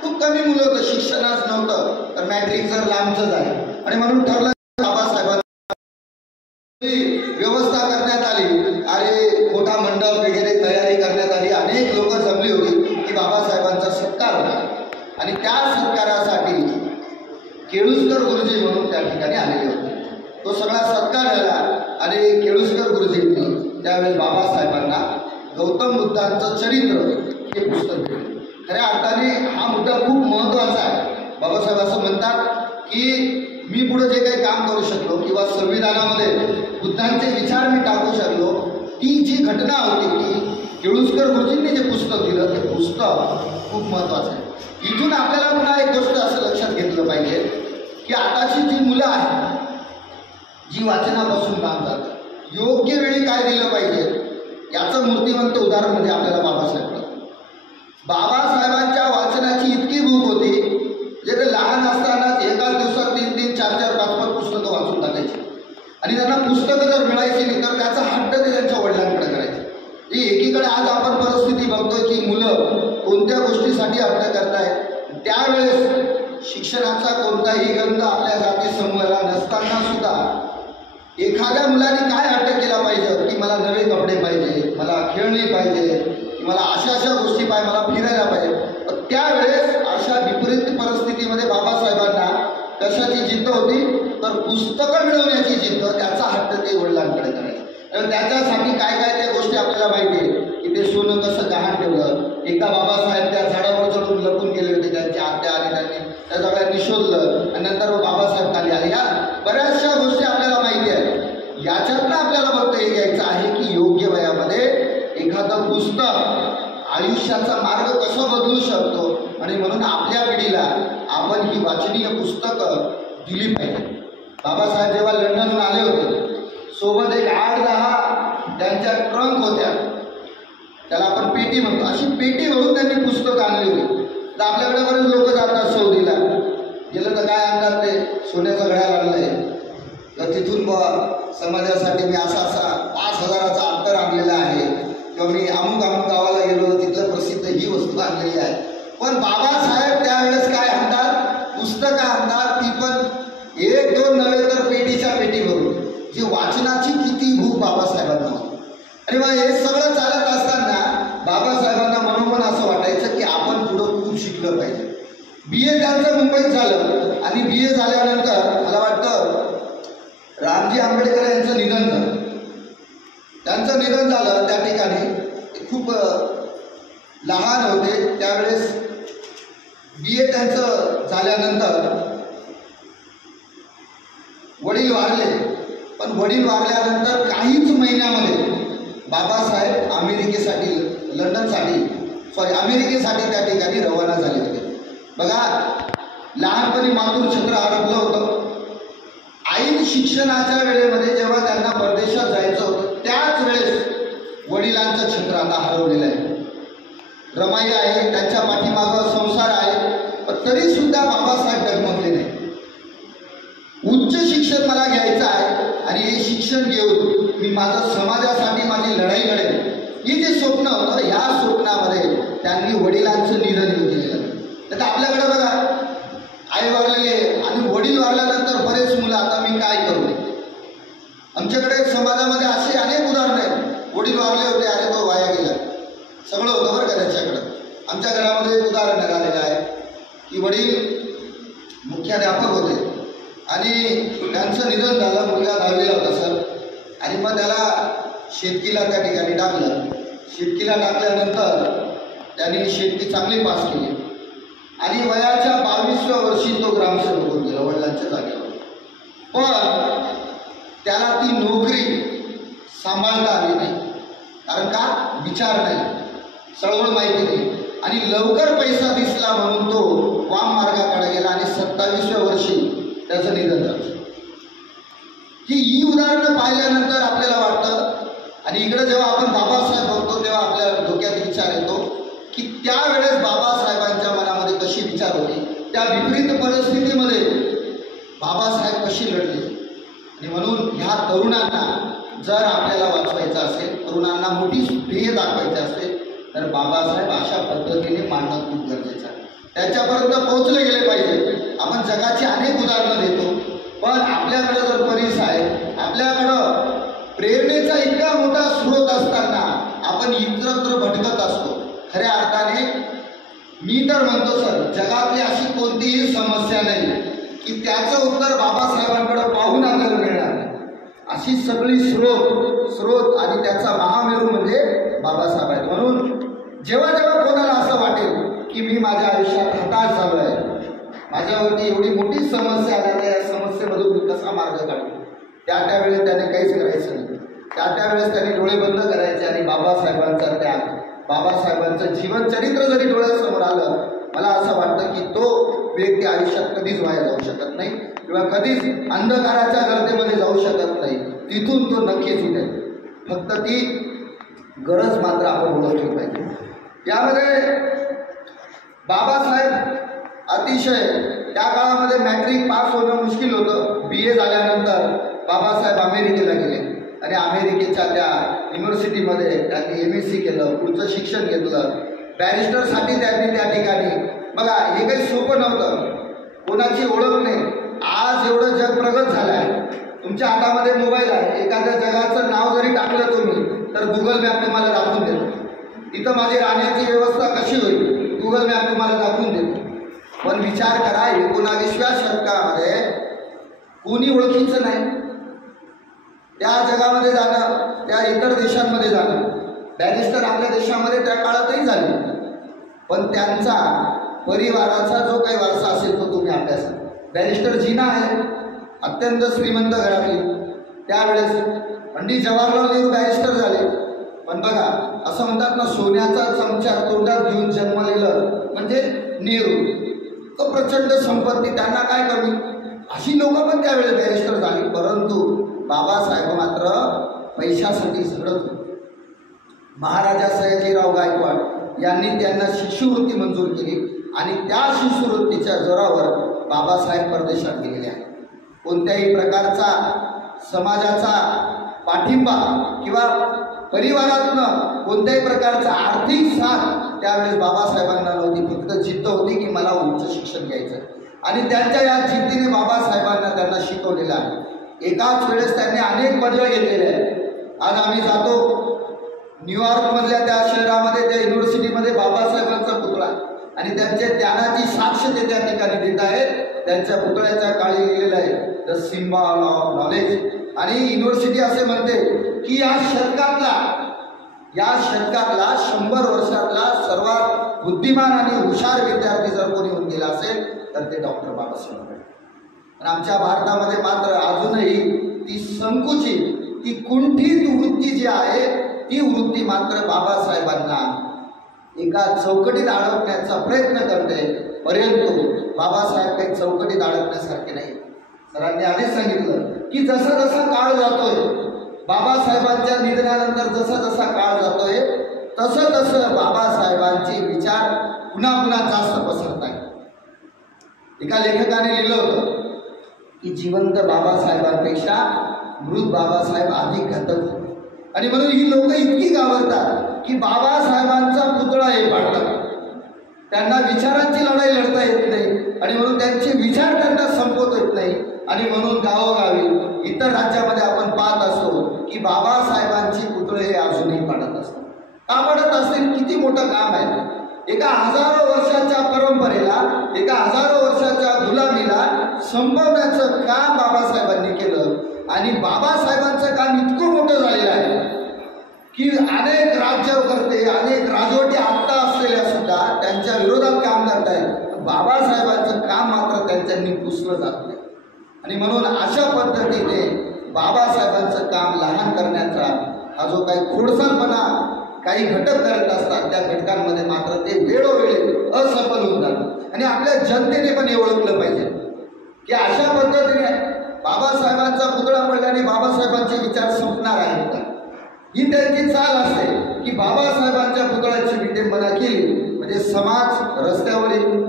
खूप कमी मुलं होतं, शिक्षणच नव्हतं, तर मॅट्रिक जर लांबचंच आहे आणि म्हणून ठरलं बाबासाहेबांनी व्यवस्था करण्यात आली. अरे मोठा मंडप वगैरे तयारी करण्यात आली, अनेक लोक जमली होती की बाबासाहेबांचा सत्कार होता आणि त्या सत्कारासाठी केळुसकर गुरुजी म्हणून त्या ठिकाणी आलेले होते. तो सगळा सत्कार झाला आणि केळुसकर गुरुजींनी त्यावेळेस बाबासाहेबांना गौतम बुद्धांचं चरित्र हे पुस्तक दिलं. खऱ्या अर्थाने हा मुद्दा खूप महत्त्वाचा आहे. बाबासाहेब असं म्हणतात की मी पुढे जे काही काम करू शकलो किंवा संविधानामध्ये बुद्धांचे विचार मी टाकू शकलो, ती जी घटना होती की केळुसकर गुरुजींनी जे पुस्तक दिलं ते पुस्तक खूप महत्त्वाचं आहे. इथून आपल्याला पुन्हा एक गोष्ट असं लक्षात घेतलं पाहिजे की आताची जी मुलं आहेत जी वाचनापासून लांब जातात, योग्य वेळी काय दिलं पाहिजे याचं मूर्तिमंत उदाहरण म्हणजे आपल्याला बाबासाहेब. बाबासाहेबांच्या वाचनाची इतकी भूक होती जे ते लहान असतानाच एकाच दिवसात 3-3, 4-4, 5-5 पुस्तकं वाचून टाकायची आणि त्यांना पुस्तकं जर मिळायची नाही तर त्याचा हट्ट ते त्यांच्या वडिलांकडे करायचे. ही एकीकडे आज आपण परिस्थिती बघतोय की मुलं कोणत्या गोष्टीसाठी हट्ट करतायत. त्यावेळेस शिक्षणाचा कोणताही गंध आपल्या जाती समूहाला नसताना सुद्धा एखाद्या मुलाने काय हट्ट केला पाहिजे की मला नवे कपडे पाहिजे, मला खेळणी पाहिजे, मला अशा अशा गोष्टी पाहिजे, मला फिरायला पाहिजे. त्यावेळेस अशा विपरीत परिस्थितीमध्ये बाबासाहेबांना कशाची जिद्द होती तर पुस्तकं मिळवण्याची जिद्द, त्याचा हट्ट ते वडिलांकडे करायचे. आणि त्याच्यासाठी काय काय त्या गोष्टी आपल्याला माहिती आहे की ते सोनं कसं गहाण ठेवलं. एकदा बाबासाहेब त्या झाडावर चढून लपून गेले होते, त्यांची आत्या आणि त्यांनी त्या सगळ्यांनी शोधलं आणि नंतर बाबासाहेब खाली आले. या बऱ्याचशा गोष्टी आपल्याला माहिती आहे. याच्यातनं आपल्याला फक्त हे घ्यायचं आहे की योग्य वयामध्ये एखादं पुस्तक आयुष्याचा मार्ग कसा बदलू शकतो आणि म्हणून आपल्या पिढीला आपण ही वाचनीय पुस्तकं दिली पाहिजे. बाबासाहेब जेव्हा लंडनहून आले होते सोबत एक 8-10 त्यांच्या ट्रंक होत्या, त्याला आपण पेटी म्हणतो, अशी पेटी भरून त्यांनी पुस्तकं आणली होती. तर आपल्याकडे बरेच लोक जातात सौदीला, गेलं तर काय आणतात ते सोन्याचं घड्याळ आणलंय, तर तिथून समाजासाठी मी असा 5,000चा अंतर आणलेला आहे किंवा मी अमुक गावाला गेलो तिथलं प्रसिद्ध ही वस्तू आणलेली आहे. पण बाबासाहेब त्यावेळेस काय आणतात, पुस्तकं आणतात, ती पण 1-2 नव्हे तर पेटीच्या पेटी भरून. जी वाचनाची किती भूक बाबासाहेबांना होती. आणि मग हे सगळं चालत असताना बाबासाहेबांना मनोमन असं वाटायचं की आपण पुढं खूप शिकलं पाहिजे. BA त्यांचं मुंबईत झालं आणि BA झाल्यानंतर मला वाटतं रामजी आंबेडकर यांचं निधन झालं. त्यांचं निधन झालं त्या ठिकाणी खूप लहान होते त्यावेळेस BA त्यांचं झाल्यानंतर वडील वारले, पण वडील वारल्यानंतर काहीच महिन्यामध्ये बाबासाहेब अमेरिकेसाठी त्या ठिकाणी रवाना झाले होते. बघा, लहानपणी मातृ छत्र हरपलं होतं. ऐन शिक्षणाच्या वेळेमध्ये जेव्हा त्यांना परदेशात जायचं होतं त्याच वेळेस वडिलांचं छत्र आता हरवलेलं आहे. रमाई आहे, त्यांच्या पाठीमागं संसार आहे, पण तरी सुद्धा बाबासाहेब डगमगले नाही. उच्च शिक्षण मला घ्यायचं आहे आणि हे शिक्षण घेऊन मी माझं समाजासाठी माझी लढाई लढेल, हे जे स्वप्न होतं, ह्या स्वप्नामध्ये त्यांनी वडिलांचं निधन येऊ दिलेलं. तर आपल्याकडे बघा, आई वारलेली आहे आणि वडील वारल्यानंतर बरेच मुलं आता मी काय करू. आमच्याकडे समाजामध्ये असे अनेक उदाहरणं आहेत. वडील वारले होते, अरे तो वाया गेला, सगळं होतं बरं का त्याच्याकडं. आमच्या घरामध्ये एक उदाहरण झालेलं आहे की वडील मुख्याध्यापक होते आणि त्यांचं निधन झालं. मुलगा 10वीला होता सर, आणि मग त्याला शेतकीला त्या ठिकाणी टाकलं. शेतकीला टाकल्यानंतर त्यांनी शेतकी चांगली पास केली आणि वयाच्या 22व्या वर्षी तो ग्रामसेवक होऊन गेला वडिलांच्या जागेवर. पण त्याला ती नोकरी सांभाळता आली नाही. कारण का? विचार नाही, चळवळ माहिती नाही, आणि लवकर पैसा दिसला म्हणून तो वाम मार्गाकडे गेला आणि 27व्या वर्षी त्याचं निधन झालं. ही उदाहरणं पाहिल्यानंतर आपल्याला वाटतं, आणि इकडे जेव्हा आपण बाबासाहेब बघतो तेव्हा आपल्या डोक्यात विचार येतो की त्यावेळेस बाबासाहेबांच्या मनामध्ये कशी विचार होते, त्या विपरीत परिस्थितीमध्ये बाबासाहेब कशी लढले. आणि म्हणून ह्या तरुणांना जर आपल्याला वाचवायचं असेल, तरुणांना मोठी ध्येय दाखवायचं असेल, तर बाबासाहेब अशा पद्धतीने मांडणं खूप गरजेचं आहे. त्याच्यापर्यंत पोहोचले गेले पाहिजे. आपण जगाची अनेक उदाहरणं देतो, पण आपल्याकडं जर परिस आहे, आपल्याकडं प्रेरणेचा इतका मोठा स्रोत असताना आपण इतरत्र भटकत असतो. खऱ्या अर्थाने मी तर म्हणतो सर, जगातली अशी कोणतीही समस्या नाही की त्याचं उत्तर बाबासाहेबांकडे पाहून आपल्याला मिळणार नाही. अशी सगळी स्रोत आणि त्याचा महामेरू म्हणजे बाबासाहेब आहेत. म्हणून जेव्हा जेव्हा कोणाला असं वाटेल की मी माझ्या आयुष्यात हताश झालो आहे, माझ्यावरती एवढी मोठी समस्या आली, या समस्येमधून मी कसा मार्ग काढू, त्यावेळेस त्याने काहीच करायचं नाही. त्यावेळेस त्याने डोळे बंद करायचे आणि बाबासाहेबांचा त्याग, बाबासाहेबांचं जीवनचरित्र जरी डोळ्यासमोर आलं, मला असं वाटतं की तो व्यक्ती आयुष्यात कधीच वाया जाऊ शकत नाही किंवा कधीच अंधकाराच्या गर्दीमध्ये जाऊ शकत नाही. तिथून तो नक्कीच उठेल. फक्त ती गरज मात्र आपण ओळखली पाहिजे. यामध्ये बाबासाहेब अतिशय त्या काळामध्ये मॅट्रिक पास होणं मुश्किल होतं. BA झाल्यानंतर बाबासाहेब अमेरिकेला गेले आणि अमेरिकेच्या त्या युनिव्हर्सिटीमध्ये त्यांनी MSc केलं, पुढचं शिक्षण घेतलं. बॅरिस्टरसाठी त्यांनी त्या ठिकाणी, बघा हे काही सोपं नव्हतं, कोणाची ओळख नाही. आज एवढं जग प्रगत झालं आहे, तुमच्या हातामध्ये मोबाईल आहे. एखाद्या जगाचं नाव जरी टाकलं तुम्ही तर गुगल मॅप तुम्हाला दाखवून देतो. तिथं माझी राहण्याची व्यवस्था कशी होईल, गुगल मॅप तुम्हाला दाखवून देतो. पण विचार करा, 19व्या शतकामध्ये कोणी ओळखीचं नाही. त्या जगामध्ये जाणं, त्या इतर देशांमध्ये जाणं, बॅरिस्टर आपल्या देशामध्ये त्या काळातही झाले, पण त्यांचा परिवाराचा जो काही वारसा असेल तो तुम्ही अभ्यासा. बॅरिस्टर जीना आहे, अत्यंत श्रीमंत घरातली. त्यावेळेस पंडित जवाहरलाल नेहरू बॅरिस्टर झाले, पण बघा असं म्हणतात ना, सोन्याचा चमचा तोंडात घेऊन जन्मलेलं म्हणजे नेहरू. तो प्रचंड संपत्ती, त्यांना काय कमी, अशी लोक पण त्यावेळेस बॅरिस्टर झाली. परंतु बाबासाहेब मात्र पैशासाठी झगडत होते. महाराजा सयाजीराव गायकवाड यांनी त्यांना शिष्यवृत्ती मंजूर केली आणि त्या शिष्यवृत्तीच्या जोरावर बाबासाहेब परदेशात गेलेले आहेत. कोणत्याही प्रकारचा समाजाचा पाठिंबा किंवा परिवारातनं कोणत्याही प्रकारचा आर्थिक साथ त्यावेळेस बाबासाहेबांना नव्हती. फक्त जिद्द होती की मला उच्च शिक्षण घ्यायचं, आणि त्यांच्या या जिद्दीने बाबासाहेबांना त्यांना शिकवलेलं आहे. एकाच वेळेस त्यांनी अनेक पदव्या घेतलेल्या आहेत. आज आम्ही जातो न्यूयॉर्कमधल्या त्या शहरामध्ये, त्या युनिव्हर्सिटीमध्ये बाबासाहेबांचा पुतळा, आणि त्यांच्या ज्ञानाची साक्ष ते त्या ठिकाणी देत आहेत. त्यांच्या पुतळ्याच्या काळी लिहिलेलं आहे द सिम्बॉल ऑफ नॉलेज. आणि युनिव्हर्सिटी असे म्हणते की या शतकातला या शतकातला 100 वर्षातला सर्वात बुद्धिमान आणि हुशार विद्यार्थी जर कोणी होऊन गेला असेल तर ते डॉक्टर बाबासाहेब आंबेडकर. पण आमच्या भारतामध्ये मात्र अजूनही ती संकुचित, ती कुंठित वृत्ती जी आहे ती वृत्ती मात्र बाबासाहेबांना एका चौकटीत अडकण्याचा प्रयत्न करते. परंतु बाबासाहेब काही चौकटीत अडकण्यासारखे नाही. सरांनी आधीच सांगितलं की जसा जसा काळ जातोय, बाबासाहेबांच्या निधनानंतर जसा जसा काळ जातोय तसं तसं बाबासाहेबांचे विचार पुन्हा पुन्हा जास्त पसरत आहेत. एका लेखकाने लिहिलं होतं की जिवंत बाबासाहेबांपेक्षा मृत बाबासाहेब अधिक घातक होते. आणि म्हणून ही लोक इतकी घाबरतात की बाबासाहेबांचा पुतळा हे पाडतात. त्यांना विचारांची लढाई लढता येत नाही आणि म्हणून त्यांचे विचार त्यांना संपवता येत नाही. आणि म्हणून गावोगावी इतर राज्यामध्ये आपण पाहत असतो की बाबासाहेबांची पुतळे हे अजूनही पाडत असतात. का पाडत असतील? किती मोठं काम आहे. एका हजारो वर्षाच्या परंपरेला, एका हजारो वर्षाच्या गुलामीला संपवण्याचं काम बाबासाहेबांनी केलं. आणि बाबासाहेबांचं काम इतकं मोठं झालेलं आहे की अनेक राज्यकर्ते, अनेक राजवटी आत्ता असलेल्या सुद्धा त्यांच्या विरोधात काम करत आहेत. बाबासाहेबांचं काम मात्र त्यांच्यानी पुसलं जात नाही. आणि म्हणून अशा पद्धतीने बाबासाहेबांचं काम लहान करण्याचा हा जो काही खोडसाळपणा काही घटक करत असतात त्या घटकांमध्ये मात्र ते वेळोवेळी असफल होऊन जातात. आणि आपल्या जनतेने पण हे ओळखलं पाहिजे की अशा पद्धतीने बाबासाहेबांचा पुतळा पडल्याने बाबासाहेबांचे विचार संपणार आहेत का? ही त्यांची चाल असते की बाबासाहेबांच्या पुतळ्याची विटंबना केली म्हणजे समाज रस्त्यावर येईल.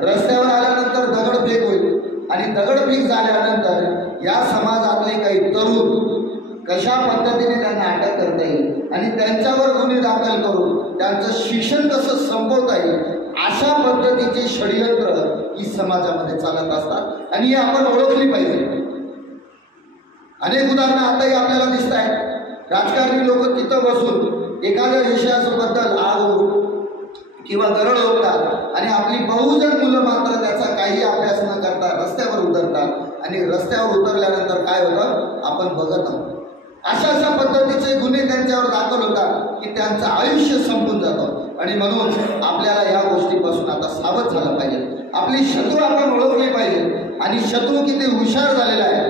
रस्त्यावर आल्यानंतर दगडफेक होईल आणि दगडफेक झाल्यानंतर या समाजातले काही तरुण कशा पद्धतीने त्यांना अटक करता येईल आणि त्यांच्यावर गुन्हे दाखल करून त्यांचं शिक्षण कसं संपवता येईल, अशा पद्धतीचे षडयंत्र ही समाजामध्ये चालत असतात आणि ही आपण ओळखली पाहिजे. अनेक उदाहरणं आताही आपल्याला दिसत आहेत. राजकारणी लोक तिथं बसून एखाद्या विषयाबद्दल आग किंवा गरळ ओढतात आणि आपली बहुजन मुलं मात्र त्याचा काही अभ्यास न करता रस्त्यावर उतरतात आणि रस्त्यावर उतरल्यानंतर काय होतं आपण बघत आहोत. अशा पद्धतीचे गुन्हे त्यांच्यावर दाखल होतात की त्यांचं आयुष्य संपून जातं. आणि म्हणून आपल्याला या गोष्टीपासून आता सावध झालं पाहिजे. आपली शत्रू आपण ओळखली पाहिजे आणि शत्रू किती हुशार झालेला आहे,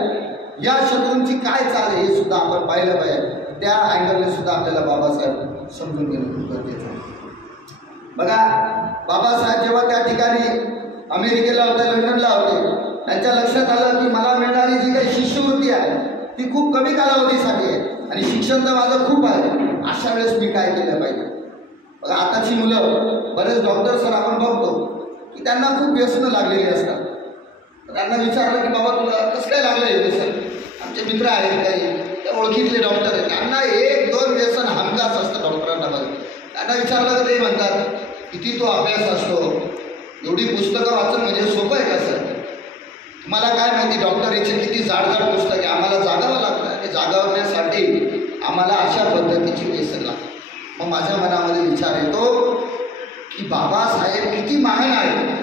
या शत्रूंची काय चाल आहे हे सुद्धा आपण पाहिलं पाहिजे. त्या अँगलने सुद्धा आपल्याला बाबासाहेब समजून घेणं खूप गरजेचं आहे. बघा, बाबासाहेब जेव्हा त्या ठिकाणी अमेरिकेला होते, लंडनला होते, त्यांच्या लक्षात आलं की मला मिळणारी जी काही शिष्यवृत्ती आहे ती खूप कमी कालावधीसाठी आहे आणि शिक्षण तर माझं खूप आहे. अशा वेळेस मी काय केलं पाहिजे? बघा, आताची मुलं बरेच डॉक्टर सर आपण बघतो की त्यांना खूप व्यसनं लागलेली असतात. त्यांना विचारलं की बाबा तुला कसं काय लागलं हे व्यसन? आमचे मित्र आहेत काही त्या ओळखीतले डॉक्टर आहेत, त्यांना 1-2 व्यसन हमखास असतं डॉक्टरांना. बघ, त्यांना विचारलं तर ते म्हणतात किती तो अभ्यास असतो, एवढी पुस्तकं वाचन म्हणजे सोपं आहे का सर? तुम्हाला काय माहिती डॉक्टरीचे किती जाड पुस्तके आम्हाला जागावं लागतं आणि जागावण्यासाठी आम्हाला अशा पद्धतीची व्यसन लागतं. मग माझ्या मनामध्ये विचार येतो की बाबासाहेब किती महान आहे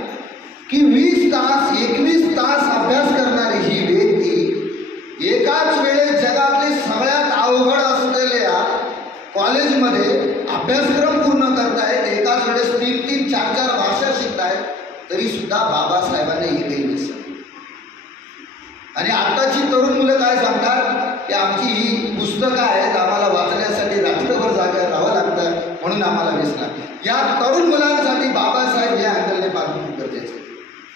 की 20 तास 21 तास अभ्यास करणारी ही व्यक्ती एकाच वेळेस जगातली सगळ्यात अवघड असलेल्या कॉलेजमध्ये अभ्यासक्रम पूर्ण करतायत, एकाच वेळेस 3-3, 4-4 भाषा शिकतायत, तरी सुद्धा बाबासाहेबांनी हे काही व्यसन. आणि आताची तरुण मुलं काय सांगतात की आमची ही पुस्तकं आहेत, आम्हाला वाचण्यासाठी रात्रभर जागा राहावं लागतं म्हणून आम्हाला व्यसन. या तरुण मुलांसाठी बाबासाहेब या अँगलने पाहणं खूप गरजेचं आहे.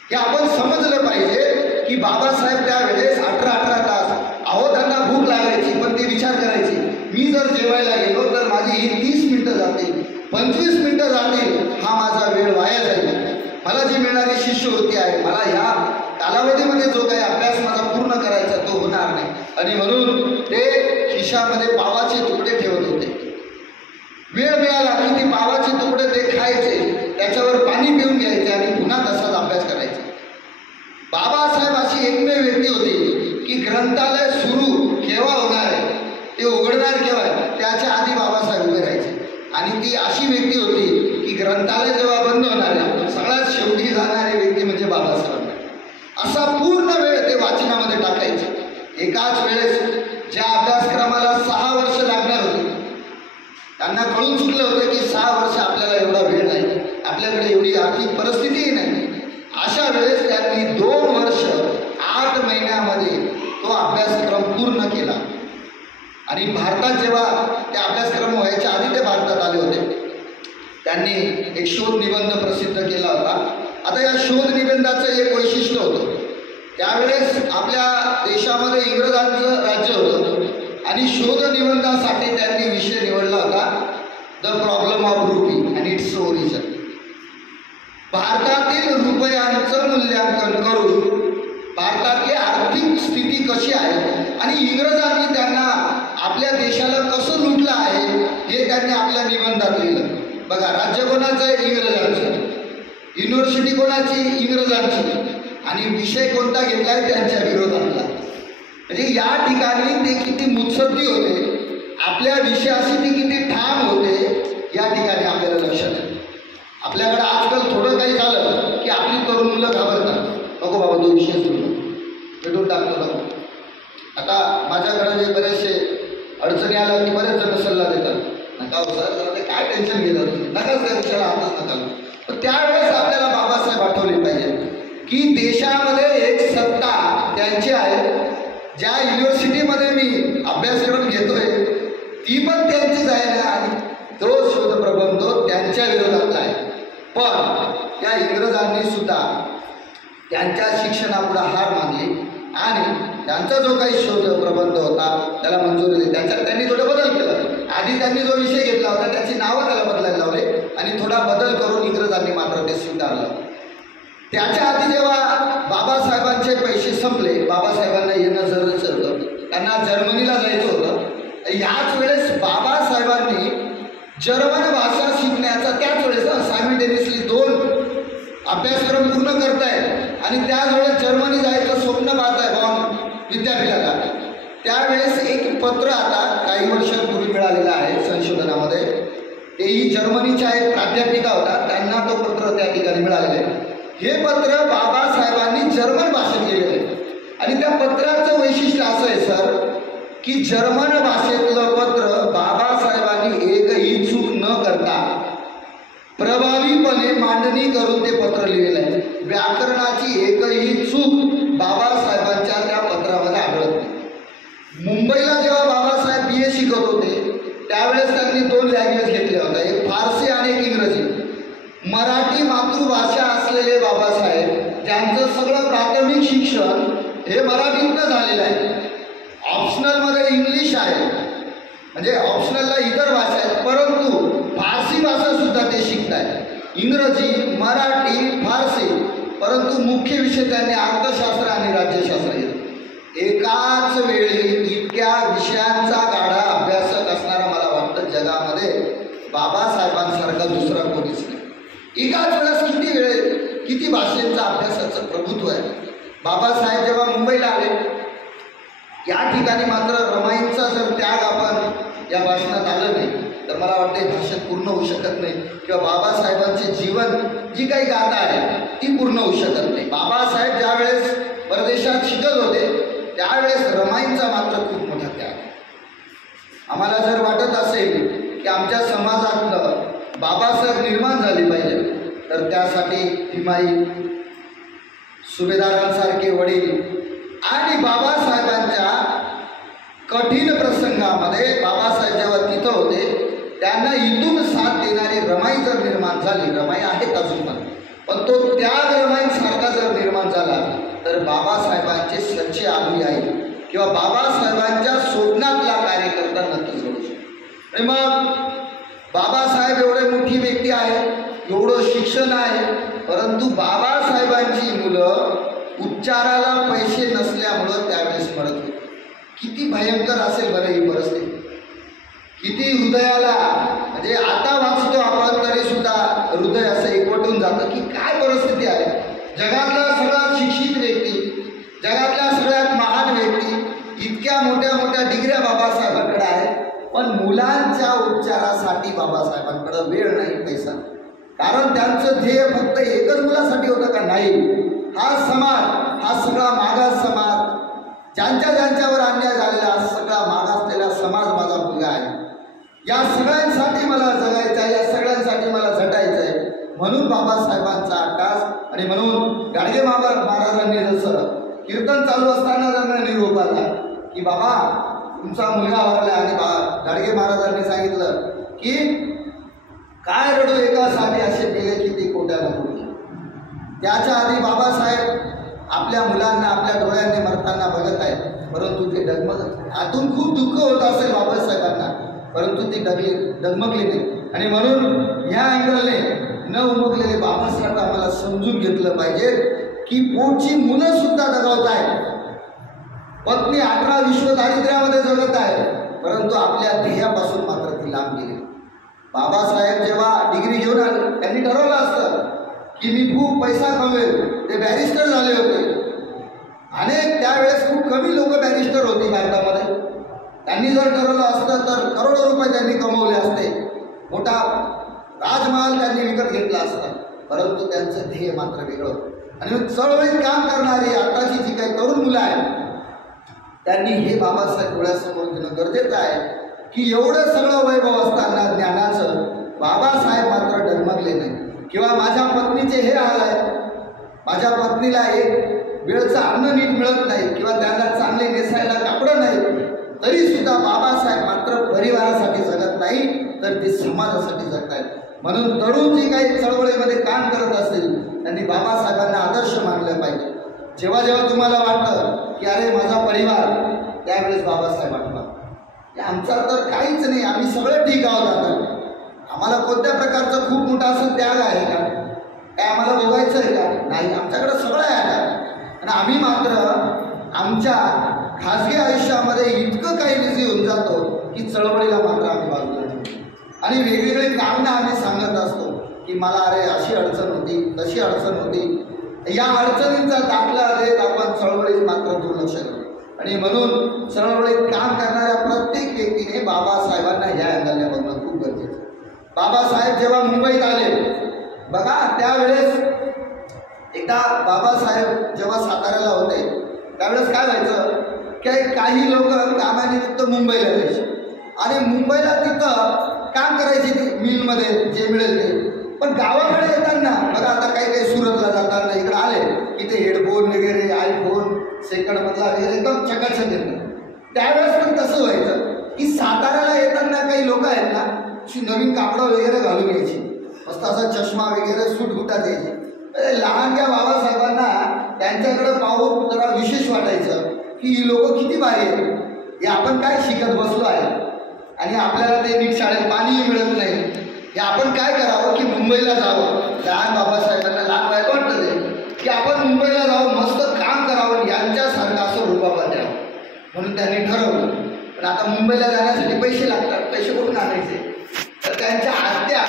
हे आपण समजलं पाहिजे की बाबासाहेब त्यावेळेस 18-18 तास, अहो त्यांना भूक लागायची पण ते विचार करायचे मी जर जेवायला गेलो तर माझी ही 30 मिनिटं जातील, 25 मिनिटं जातील, हा माझा वेळ वाया जाईल. मला जी मिळणारी शिष्यवृत्ती आहे, मला ह्या कालावधीमध्ये जो काही अभ्यास माझा पूर्ण करायचा तो होणार नाही. आणि म्हणून ते खिशामध्ये पावाचे तुकडे ठेवत होते. वेळ मिळाला की ते पावाचे तुकडे ते खायचे, त्याच्यावर पाणी पिऊन घ्यायचे आणि पुन्हा तसाच अभ्यास करायचा. बाबासाहेब अशी एकमेव व्यक्ती होती की ग्रंथालय सुरू केव्हा होणार आहे, ते उघडणार केव्हा, त्याच्या आधी बाबासाहेब उभे राहायचे. आणि ती अशी व्यक्ती होती की ग्रंथालय जेव्हा बंद होणार आहे सगळ्यात शेवटी जाणारी व्यक्ती म्हणजे बाबासाहेब. असा पूर्ण वेळ ते वाचनामध्ये टाकायचे. एकाच वेळेस ज्या अभ्यासक्रमाला 6 वर्ष लागणार होती त्यांना कळून चुकलं होतं की 6 वर्ष आपल्याला एवढा वेळ नाही, आपल्याकडे एवढी आर्थिक परिस्थितीही नाही. अशा वेळेस त्यांनी 2 वर्ष 8 महिन्यामध्ये तो अभ्यासक्रम पूर्ण केला. आणि भारतात जेव्हा ते अभ्यासक्रम व्हायच्या आधी ते भारतात आले होते, त्यांनी एक शोध निबंध प्रसिद्ध केला होता. आता या शोध निबंधाचं एक वैशिष्ट्य होतं, त्यावेळेस आपल्या देशामध्ये इंग्रजांचं राज्य होतं आणि शोध निबंधासाठी त्यांनी विषय निवडला होता the problem of rupee and its origin. भारतातील रुपयांचं मूल्यांकन करून भारतातली आर्थिक स्थिती कशी आहे आणि इंग्रजांनी त्यांना आपल्या देशाला कसं लुटलं आहे हे त्यांनी आपल्या निबंधात लिहिलं. बघा, राज्य कोणाचं आहे? इंग्रजांचं. युनिव्हर्सिटी कोणाची? इंग्रजांची. आणि विषय कोणता घेतलाय? त्यांच्या विरोधातला. म्हणजे या ठिकाणी ते किती मुत्सद्दी होते, आपल्या विषयाशी ते किती ठाम होते, या ठिकाणी आपल्याला लक्षात येतं. आपल्याकडे आजकाल थोडं काही झालं की आपली तरुण मुलं घाबरतात, नको बाबा तो विषय सुरू भेटून टाकतो ना. आता माझ्याकडे बरेचसे अडचणी आल्या की बरेच जण सल्ला देतात, नका हो सर, ते काय टेन्शन घेतात तुम्ही, नकाच त्या विषयाला हातच नका. पण त्यावेळेस आपल्याला बाबासाहेब आठवले पाहिजे की देशामध्ये एक सत्ता त्यांची आहे, ज्या युनिव्हर्सिटीमध्ये मी अभ्यासक्रम घेतोय ती पण त्यांचीच आहे ना, आणि तो शोधप्रबंध त्यांच्या विरोधातला आहे. पण त्या इंग्रजांनी सुद्धा त्यांच्या शिक्षणापुढे हार मानली आणि त्यांचा जो काही शोध प्रबंध होता त्याला मंजुरी दिली. त्याच्यात त्यांनी थोडं बदल केलं. आधी त्यांनी जो विषय घेतला होता त्याची नावं त्याला बदलायला लावले आणि थोडा बदल करून इंग्रजांनी मात्र ते स्वीकारलं. त्याच्या आधी जेव्हा बाबासाहेबांचे पैसे संपले, बाबासाहेबांना येणं जरुरीचं होतं, त्यांना जर्मनीला जायचं होतं. ह्याच वेळेस बाबासाहेबांनी जर्मन भाषा शिकण्याचा, त्याच वेळेस सायमल्टेनियसली 2 अभ्यासक्रम पूर्ण करतायत आणि त्याच वेळेस जर्मनी जायचं स्वप्न पाहताय बॉन विद्यापीठाला. त्यावेळेस एक पत्र आता काही वर्षांपूर्वी मिळालेलं आहे संशोधनामध्ये, तेही जर्मनीच्या एक प्राध्यापिका होता, त्यांना तो पत्र त्या ठिकाणी मिळालेलं आहे. हे पत्र बाबासाहेबांनी जर्मन भाषेत लिहिलेलं आहे आणि त्या पत्राचं वैशिष्ट्य असं आहे सर की जर्मन भाषेतलं पत्र बाबासाहेबांनी एकही चूक न करता प्रभावीपणे मांडणी करून ते पत्र लिहिलेलं आहे. व्याकरणाची एकही चूक बाबासाहेबांच्या त्या पत्रामध्ये आढळत नाही. मुंबईला जेव्हा बाबासाहेब BA शिकत होते त्यावेळेस त्यांनी 2 लँग्वेज घेतल्या होत्या, एक फारसी आणि एक इंग्रजी. मराठी मातृभाषा असलेले बाबासाहेब, ज्यांचं सगळं प्राथमिक शिक्षण हे मराठीतनं झालेलं आहे. ऑप्शनलमध्ये इंग्लिश आहे, म्हणजे ऑप्शनलला इतर भाषा आहेत, परंतु फारसी भाषा सुद्धा ते शिकतायत. इंग्रजी, मराठी, फारसी, परंतु मुख्य विषय त्यांनी अर्थशास्त्र आणि राज्यशास्त्र घेतले. एकाच वेळी इतक्या विषयांचा गाढा अभ्यासक असणारा मला वाटतं जगामध्ये बाबासाहेबांसारखा दुसरा कोणीच नाही. एकाच वेळेस किती भाषेंचा अभ्यासाचं प्रभुत्व आहे. बाबासाहेब जेव्हा मुंबईला आले, या ठिकाणी मात्र रमाईंचा जर त्याग आपण या भाषणात आलं नाही तर मला वाटतं भाषेत पूर्ण होऊ शकत नाही, किंवा बाबासाहेबांचे जीवन जी काही गाथा आहे ती पूर्ण होऊ शकत नाही. बाबासाहेब ज्यावेळेस परदेशात शिकत होते त्यावेळेस रमाईंचा मात्र खूप मोठा त्याग. आम्हाला जर वाटत असेल की आमच्या समाजातलं बाबासाहेब निर्माण झाले पाहिजे तर त्यासाठी भीमाई, सुभेदारांसारखे वडील आणि बाबासाहेबांच्या कठीण प्रसंगामध्ये बाबासाहेब जेव्हा तिथं होते त्यांना इथून साथ देणारी रमाई जर निर्माण झाली, रमाई आहेत अजून पण तो त्याग रमाईंसारखा जर निर्माण झाला तर बाबासाहेबांचे सच्चे अनुयायी किंवा बाबासाहेबांच्या स्वप्नातला कार्यकर्ता नक्कीच होऊ शकतो. आणि मग बाबासाहेब एवढे मोठी व्यक्ती आहे, एवढं शिक्षण आहे, परंतु बाबासाहेबांची मुलं उपचाराला पैसे नसल्यामुळं त्यावेळेस मरत होते. किती भयंकर असेल बरं ही परिस्थिती, किती हृदयाला, म्हणजे आता वाचतो आपण तरी सुद्धा हृदय असं एकवटून जातं की काय परिस्थिती आहे. जगातला सगळ्यात शिक्षित व्यक्ती, जगातल्या सगळ्यात महान व्यक्ती, इतक्या मोठ्या मोठ्या डिग्र्या बाबासाहेबांकडे आहेत, पण मुलांच्या उपचारासाठी बाबासाहेबांकडे वेळ नाही, पैसा. कारण त्यांचं ध्येय फक्त एकच मुलासाठी होतं का? नाही. हा समाज, हा सगळा मागास समाज, ज्यांच्यावर अन्याय झालेला हा सगळा मागासलेला समाज माझा मुलगा आहे. या सगळ्यांसाठी मला जगायचं आहे, या सगळ्यांसाठी मला झटायचं आहे. म्हणून बाबासाहेबांचा आकाश आणि म्हणून गाडगे महाराजांनी जसं कीर्तन चालू असताना त्यांना निरोप आला की बाबा तुमचा मुलगा वारला, आणि गाडगे महाराजांनी सांगितलं की काय रडू एकासाठी असे गेले की ते कोट्याला कोटी. त्याच्या आधी बाबासाहेब आपल्या मुलांना आपल्या डोळ्यांनी मरताना बघत आहेत, परंतु ते आतून खूप दुःख होत असेल बाबासाहेबांना, परंतु ते डगमगले नाही. आणि म्हणून ह्या अँगलने न उमगलेले बाबासाहेब आम्हाला समजून घेतलं पाहिजे की पोटची मुलं सुद्धा दगावत आहेत, पत्नी 18 विश्व दारिद्र्यामध्ये जगत आहे, परंतु आपल्या ध्येयापासून मात्र ती लांब गेली. बाबासाहेब जेव्हा डिग्री घेऊन आले त्यांनी ठरवलं असतं की मी खूप पैसा कमवेल. ते बॅरिस्टर झाले होते. अनेक त्यावेळेस खूप कमी लोक बॅरिस्टर होती भारतामध्ये. त्यांनी जर ठरवलं असतं तर करोडो रुपये त्यांनी कमवले असते, मोठा राजमहाल त्यांनी विकत घेतला असता, परंतु त्यांचं ध्येय मात्र वेगळं. आणि चळवळीत काम करणारी आताची जी काही तरुण मुलं आहेत त्यांनी हे बाबासाहेब डोळ्यासमोर घेणं गरजेचं आहे की एवढं सगळं वैभव असताना ज्ञानाचं बाबासाहेब मात्र डगमगले नाही. किंवा माझ्या पत्नीचे हे हाल आहेत, माझ्या पत्नीला एक वेळचं अन्न नीट मिळत नाही किंवा त्यांना चांगले नेसायला कापडं नाही, तरी सुद्धा बाबासाहेब मात्र परिवारासाठी जगत नाही तर ते समाजासाठी जगत आहेत. म्हणून तरुण जी काही चळवळीमध्ये काम करत असतील त्यांनी बाबासाहेबांना आदर्श मानलं पाहिजे. जेव्हा जेव्हा तुम्हाला वाटतं की अरे माझा परिवार, त्यावेळेस बाबासाहेब आठवा. आमचा तर काहीच नाही, आम्ही सगळं ठीक आहोत, आता आम्हाला कोणत्या प्रकारचं खूप मोठा असं त्याग आहे का, काय आम्हाला बघायचं आहे का, नाही, आमच्याकडे सगळं आहे आता. आणि आम्ही मात्र आमच्या खाजगी आयुष्यामध्ये इतकं काही बिझी होऊन जातो की चळवळीला मात्र आम्ही बाजूला ठेवतो आणि वेगवेगळे कारणं आम्ही सांगत असतो की मला अरे अशी अडचण होती, तशी अडचण होती. या अडचणींचा दाखला देत आपण चळवळीत मात्र दुर्लक्ष करतो. आणि म्हणून चळवळीत काम करणाऱ्या प्रत्येक व्यक्तीने बाबासाहेबांना ह्या अँगलने बघणं खूप गरजेचं. बाबासाहेब जेव्हा मुंबईत आले बघा, त्यावेळेस एकदा बाबासाहेब जेव्हा साताऱ्याला होते त्यावेळेस काय व्हायचं की काही लोक कामानिमित्त मुंबईला यायचे आणि मुंबईला तिथं काम करायचे मिलमध्ये जे मिळेल ते. पण गावाकडे येताना बघा, आता काही काही सुरतला जाताना इकडे आले की ते हेडफोन वगैरे, आयफोन सेकंडमधला वगैरे एकदम चकाचक येतं. त्यावेळेस पण तसं व्हायचं की साताऱ्याला येताना काही लोक आहेत ना नवीन कापडं वगैरे घालून यायची, मस्त असा चष्मा वगैरे सूट बुटात यायचे. लहानच्या बाबासाहेबांना त्यांच्याकडे पाहून जरा विशेष वाटायचं की ही लोक किती भारी आहेत, हे आपण काय शिकत बसलो आहे आणि आपल्याला ते नीट शाळेत पाणीही मिळत नाही, हे आपण काय करावं की मुंबईला जावं. लहान बाबासाहेबांना लहान वयात वाटतं ते की आपण मुंबईला जावं, मस्त काम करावं, यांच्यासारखं असं रूपाबाद द्यावं. म्हणून त्यांनी ठरवलं. पण आता मुंबईला जाण्यासाठी पैसे लागतात, पैसे कुठून आणायचे, तर त्यांच्या आत्या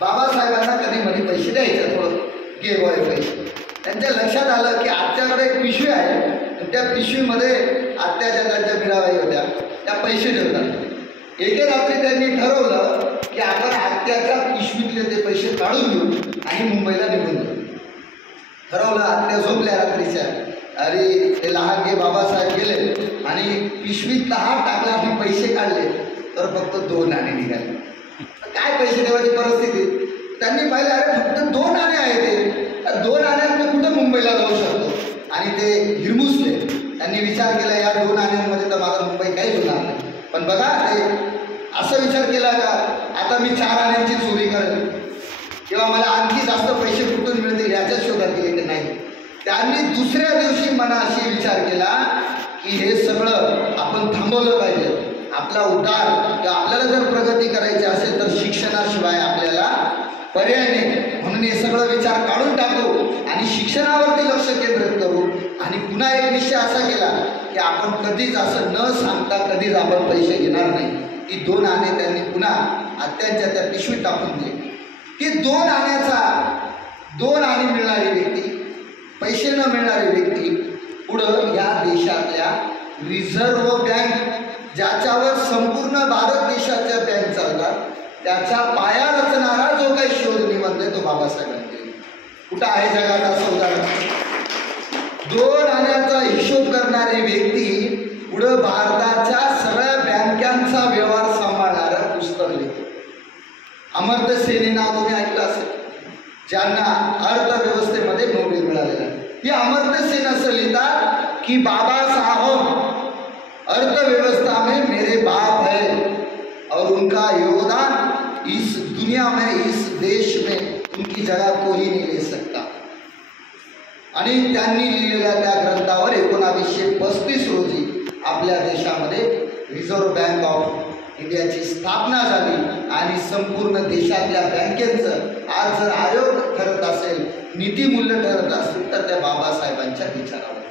बाबासाहेबांना कधी मध्ये पैसे द्यायचे, थोडं घे बॉय पैसे. त्यांच्या लक्षात आलं की आत्याकडे एक पिशवी आहे आणि त्या पिशवीमध्ये आत्याच्या त्यांच्या मिराबाई होत्या, त्या पैसे ठेवतात. एके रात्री त्यांनी ठरवलं की आपण आत्याच्या पिशवीतले ते पैसे काढून घेऊ आणि मुंबईला निघून जाऊ. ठरवलं. आत्या झोपल्या रात्रीच्या. अरे ते लहान घे बाबासाहेब गेले आणि पिशवीतला हात टाकला आणि पैसे काढले तर फक्त 2 नाणे निघाले. काय पैसे देवाची परिस्थिती. त्यांनी पाहिलं अरे फक्त 2 नाणे आहेत, ते 2 नाण्यात मी कुठं मुंबईला जाऊ शकतो. आणि ते हिरमुसले. त्यांनी विचार केला या 2 नाण्यांमध्ये तर माझा मुंबई काहीच होणार नाही. पण बघा ते असं विचार केला का आता मी 4 आण्यांची चोरी करेन किंवा मला आणखी जास्त पैसे कुठून मिळतील याच्याच शोधात गेले की नाही. त्यांनी दुसऱ्या दिवशी मनाशी विचार केला की हे सगळं आपण थांबवलं पाहिजे. आपला उद्धार किंवा आपल्याला जर प्रगती करायची असेल तर शिक्षणाशिवाय आपल्याला पर्याय नाही. म्हणून हे सगळं विचार काढून टाकू आणि शिक्षणावरती लक्ष केंद्रित करू. आणि पुन्हा एक निश्चय असा केला की आपण कधीच असं न सांगता कधीच आपण पैसे घेणार नाही. ती 2 आणे त्यांनी पुन्हा आत्यांच्या त्या पिशवीत टाकून दिली. ती 2 आण्याचा 2 आणे मिळणारी व्यक्ती, पैसे न मिळणारी व्यक्ती पुढं या देशातल्या रिझर्व्ह बँक ज्याच्यावर संपूर्ण भारत देशाच्या बँक चालतात त्याचा पाया रचणारा जो काही शोध निबंध आहे तो बाबासाहेबांनी केला. कुठं आहे जगात असं उदाहरण. 2 आण्याचा हिशोब करणारी व्यक्ती पुढं भारताच्या सगळ्या बँकांचा व्यवहार सांभाळणारा पुस्तक सर लिहितो. अमर्त्य सेन नाव तुम्ही ऐकलं असेल, ज्यांना अर्थव्यवस्थेमध्ये नोबेल मिळालेला आहे. हे अमर्त्य सेन असं लिहितात की बाबा साहब अर्थव्यवस्था में मेरे बाप है और उनका योगदान इस दुनिया में, इस देश में उनकी जगह कोई नहीं ले सकता. आणि त्यांनी लिहिलेल्या त्या ग्रंथावर 1935 रोजी आपल्या देशामध्ये रिझर्व्ह बँक ऑफ इंडियाची स्थापना झाली आणि संपूर्ण देशातल्या बँकेचं आज जर आयोग ठरत असेल, नीतिमूल्य ठरत असेल, तर त्या बाबासाहेबांच्या विचारावर.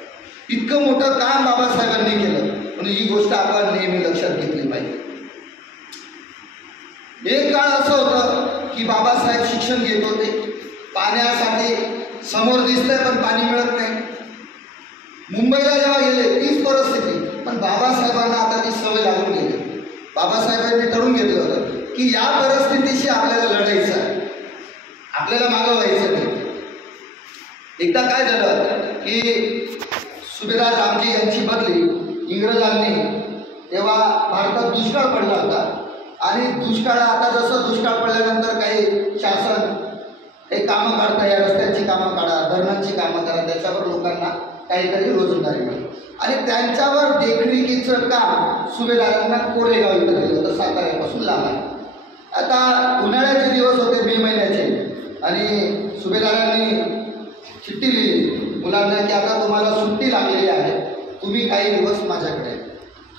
इतकं मोठं काम बाबासाहेबांनी केलं, म्हणून ही गोष्ट आपण नेहमी लक्षात घेतली पाहिजे. एक काळ असं होतं की बाबासाहेब शिक्षण घेत होते, पाण्यासाठी समोर दिसतंय पण पाणी मिळत नाही. मुंबईला जेव्हा गेले तीच परिस्थिती, पण बाबासाहेबांना आता ती सवय लागून गेली. बाबासाहेबांनी ठरवून घेतलं होतं की या परिस्थितीशी आपल्याला लढायचं आहे, आपल्याला मागं व्हायचं नाही. एकदा काय झालं की सुभेदार रामजी यांची बदली इंग्रजांनी, तेव्हा भारतात दुष्काळ पडला होता आणि दुष्काळ आता जसं दुष्काळ पडल्यानंतर काही शासन काही कामं काढता, या रस्त्यांची कामं काढा, धरणांची कामं करा, त्याच्यावर लोकांना काहीतरी रोजंदारी मिळेल. आणि त्यांच्यावर देखरेखीचं काम सुभेदारांना कोरेगाव इथं दिलं होतं, साताऱ्यापासून लांब आहे. आता उन्हाळ्याचे दिवस होते, मे महिन्याचे, आणि सुभेदारांनी चिठ्ठी लिहिली मुलांना की आता तुम्हाला सुट्टी लागलेली आहे, तुम्ही काही दिवस माझ्याकडे.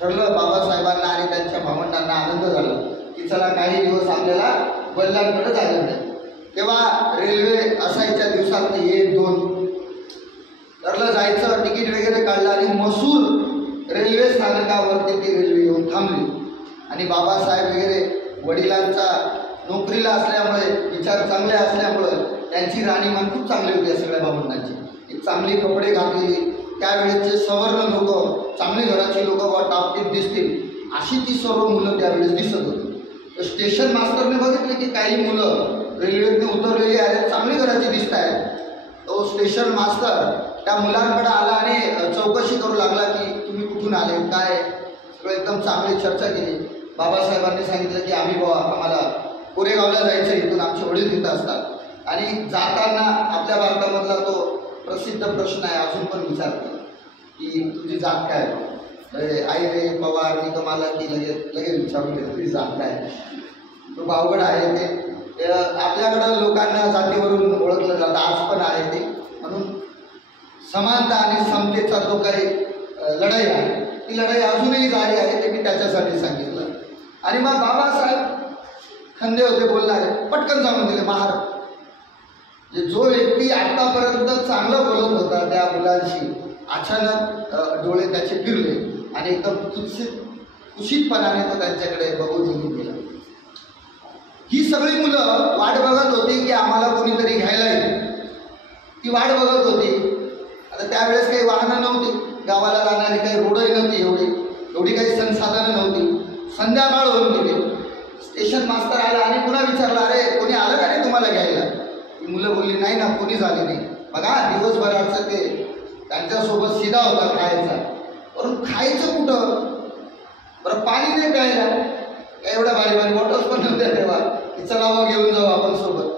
ठरलं बाबासाहेबांना आणि त्यांच्या भावंडांना आनंद झाला की चला काही दिवस आपल्याला वडिलांकडे जायला मिळेल. तेव्हा रेल्वे असायच्या दिवसात 1-2 ठरलं जायचं, तिकीट वगैरे काढलं आणि मसूर रेल्वे स्थानकावरती ती रेल्वे येऊन थांबली. आणि बाबासाहेब वगैरे वडिलांचा नोकरीला असल्यामुळे, विचार चांगले असल्यामुळं त्यांची राहणीमान खूप चांगली होती. सगळ्या भावंडांची एक चांगली कपडे घातलेली, त्यावेळेचे सवर्ण लोक, चांगली घराची लोक टापटीप दिसतील अशी ती सर्व मुलं त्यावेळेस दिसत होती. तर स्टेशन मास्तरने बघितले की काही मुलं रेल्वेतनं उतरलेली आहेत, चांगली घराची दिसत आहेत. तो स्टेशन मास्तर त्या मुलांकडे आला आणि चौकशी करू लागला की तुम्ही कुठून आले, काय. सगळं एकदम चांगली चर्चा केली. बाबासाहेबांनी सांगितलं की आम्ही आम्हाला कोरेगावला जायचं, इथून आमचे वडील तिथं असतात. आणि जाताना आपल्या भारतामधला तो प्रसिद्ध प्रश्न आहे, अजून पण विचारतो की तुझी जात काय. आई रे पवार मी तुम्हाला की लगेच विचारून घेतो तुझी जात काय. खूप अवघड आहे ते. आपल्याकडं लोकांना जातीवरून ओळखलं जातं, आज पण आहे ते. म्हणून समानता आणि समतेचा जो काही लढाई आहे, ती लढाई अजूनही जारी आहे, ते मी त्याच्यासाठी सांगितलं. आणि मग बाबासाहेब खंदे होते बोलणारे, पटकन सांगून दिले महार. जो व्यक्ती आतापर्यंत चांगलं बोलत होता त्या मुलांशी, अचानक डोळे त्याचे फिरले आणि एकदम कुशीतपणाने तो त्यांच्याकडे बघून निघून गेला. ही सगळी मुलं वाट बघत होती की आम्हाला कोणीतरी घ्यायला येईल, ती वाट बघत होती. आता त्यावेळेस काही वाहनं नव्हती, गावाला जाणारी काही रोडही नव्हती, एवढी काही संसाधनं नव्हती. संध्याकाळ होऊन गेली. स्टेशन मास्तर आला आणि पुन्हा विचारला, अरे कोणी आलं का नाही तुम्हाला घ्यायला. ती मुलं बोलली नाही ना, कोणी झाली नाही. बघा दिवसभराचं ते त्यांच्यासोबत शिदा होता खायचा, परंतु खायचं कुठं, बरं पाणी नाही प्यायला, एवढ्या भारी बॉटल्स पण नव्हत्या तेव्हा की चला मग घेऊन जाऊ आपण सोबत.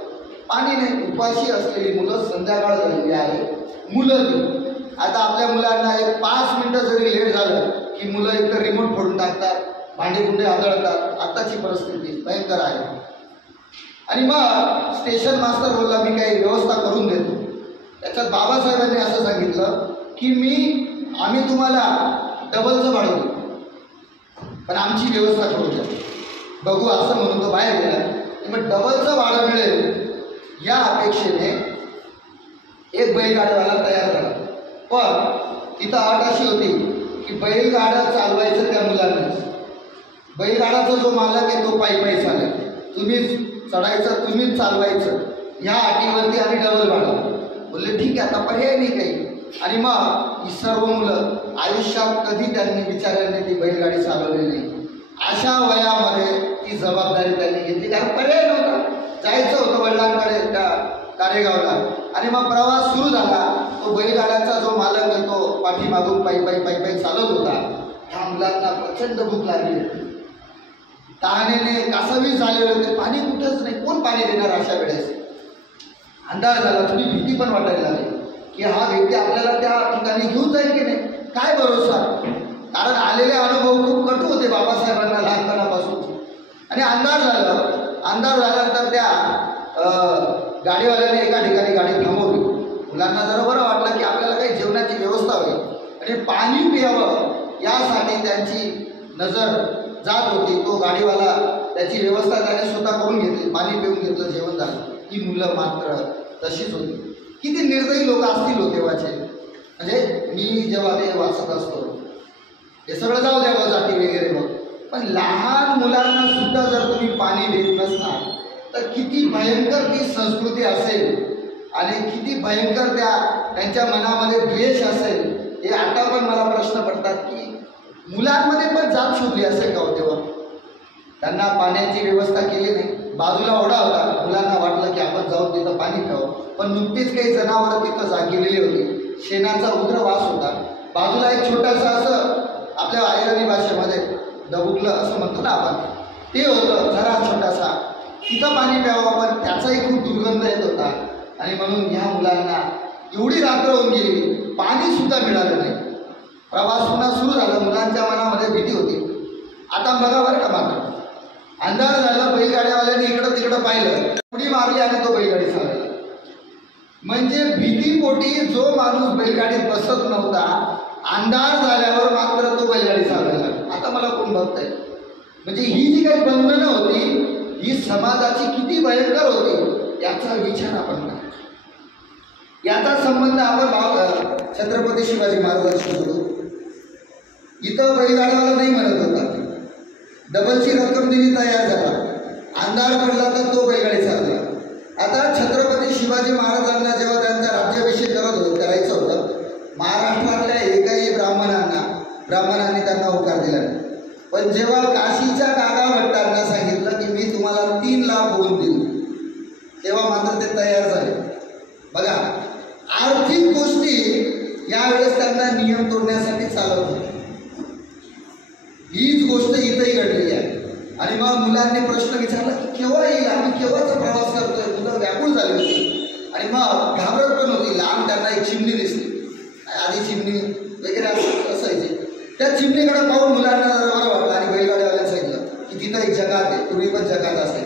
पाणी नाही, उपाशी असलेली मुलं, संध्याकाळ झालेली आहे, मुलं ती. आता आपल्या मुलांना एक 5 मिनटं जरी लेट झालं की मुलं एकतर रिमोट फोडून टाकतात, भांडेकुंडे आदळतात. आत्ताची परिस्थिती भयंकर आहे. आणि मग स्टेशन मास्तर बोलला मी काही व्यवस्था करून देतो. त्याच्यात बाबासाहेबांनी असं सांगितलं की आम्ही तुम्हाला डबलचं भाडं देऊ, पण आमची व्यवस्था करू द्या, बघू असं म्हणून तो बाहेर गेला. मग डबलचं भाडं मिळेल या अपेक्षेने एक बैलगाडीवाला तयार झाला. पण तिथं अट अशी होती की बैलगाडा चालवायचं त्या मुलांनीच. बैलगाडाचा जो मालक आहे तो पायी चालेल, तुम्हीच चढायचं, तुम्हीच चालवायचं, ह्या अटीवरती आम्ही डबल भाडं. बोलले ठीक आहे, आता पर्याय नाही काही. आणि मग ही सर्व मुलं आयुष्यात कधी त्यांनी बिचाऱ्यांनी ती बैलगाडी चालवलेली नाही. अशा वयामध्ये ती जबाबदारी त्यांनी घेतली, कारण पर्याय नव्हता. जायचं होतं वडिलांकडे त्या कारेगावला. आणि मग प्रवास सुरू झाला. तो बैलगाड्याचा जो मालक आहे तो पाठीमागून पायी चालत होता. ह्या मुलांना प्रचंड भूक लागली होती. तहानेने कासावीस झालेले होते, पाणी कुठंच नाही, कोण पाणी देणार अशा वेळेस. अंधार झाला, थोडी भीती पण वाटायला लागली की हा व्यक्ती आपल्याला त्या ठिकाणी घेऊन जाईल की नाही, काय भरोसा. कारण आलेले अनुभव खूप कटू होते बाबासाहेबांना लहानपणापासून. आणि अंधार झाल्यानंतर त्या गाडीवाल्याने एका ठिकाणी गाडी थांबवली. मुलांना जरा बरं वाटलं की आपल्याला काही जेवणाची व्यवस्था होईल आणि पाणी प्यावं यासाठी त्यांची नजर जात होती. तो गाडीवाला त्याची व्यवस्था त्याने स्वतः करून घेतली, पाणी पिऊन घेतलं, जेवण झालं. ही मुलं मात्र तशीच होती. किती निर्दयी लोक असतील हो तेव्हाचे. म्हणजे मी जेव्हा ते वाचत असतो, हे सगळं जाऊ द्या जाती वगैरे मग, पण लहान मुलांना सुद्धा जर तुम्ही पाणी देत नसणार तर किती भयंकर ती संस्कृती असेल आणि किती भयंकर त्यांच्या मनामध्ये द्वेष असेल. हे आता पण मला प्रश्न पडतात की मुलांमध्ये पण जात शोधली असेल का हो तेव्हा. त्यांना पाण्याची व्यवस्था केली नाही. बाजूला ओढा होता, मुलांना वाटलं की आपण जाऊन तिथं पाणी प्यावं, पण नुकतीच काही जनावरं तिथं गेलेली होती. शेणाचा उग्र वास होता. बाजूला एक छोटासा असं आपल्या आयरणी भाषेमध्ये डबुकलं असं म्हणतो ना आपण, ते होतं जरा छोटासा, तिथं पाणी प्यावं, पण त्याचाही खूप दुर्गंध येत होता. आणि म्हणून ह्या मुलांना एवढी रात्र होऊन गेली, पाणी सुद्धा मिळालं नाही. प्रवास पुन्हा सुरू झाला. मुलांच्या मनामध्ये भीती होती. आता बघा बरं का, मात्र अंधार झाला, बैलगाड्यावाल्याने इकडं तिकडं पाहिलं, उडी मारली आणि तो बैलगाडी चालवला. म्हणजे भीतीपोटी जो माणूस बैलगाडीत बसत नव्हता, अंधार झाल्यावर मात्र तो बैलगाडी चालवायला. आता मला कोण बघतंय. म्हणजे ही जी काही बंधनं होती ही समाजाची किती भयंकर होती याचा विचार आपण करा. याचा संबंध आपण छत्रपती शिवाजी महाराजांशी होतो. इथं बैलगाडीवाला नाही म्हणत होता, डबलची रक्कम दिली तयार झाला, अंधार पडला तर तो बैलगाडी चालला. आता छत्रपती शिवाजी महाराजांना जेव्हा त्यांचा राज्याभिषेक करायचं होतं, महाराष्ट्रातल्या एकाही ब्राह्मणांनी त्यांना होकार दिला नाही. पण जेव्हा काशीच्या काका भट्टांना सांगितलं की मी तुम्हाला 3 लाख होऊन देईन, तेव्हा मात्र ते तयार झाले. बघा, आर्थिक गोष्टी यावेळेस त्यांना नियम तोडण्यासाठी चालत होते. हीच गोष्ट इथंही घडलेली आहे. आणि मग मुलांनी प्रश्न विचारला की केव्हा येईल, आम्ही केव्हाचा प्रवास करतोय. मुलं व्याकुळ झाली होती आणि मग घाबरत पण होती. लांब त्यांना एक चिमणी दिसली, आधी चिमणी वगैरे असायची. त्या चिमणीकडे पाहून मुलांना जरा बरं वाटलं आणि बैलगाड्यावाल्याने सांगितलं की तिथं एक जगात आहे, पूर्वी पण जगात असेल,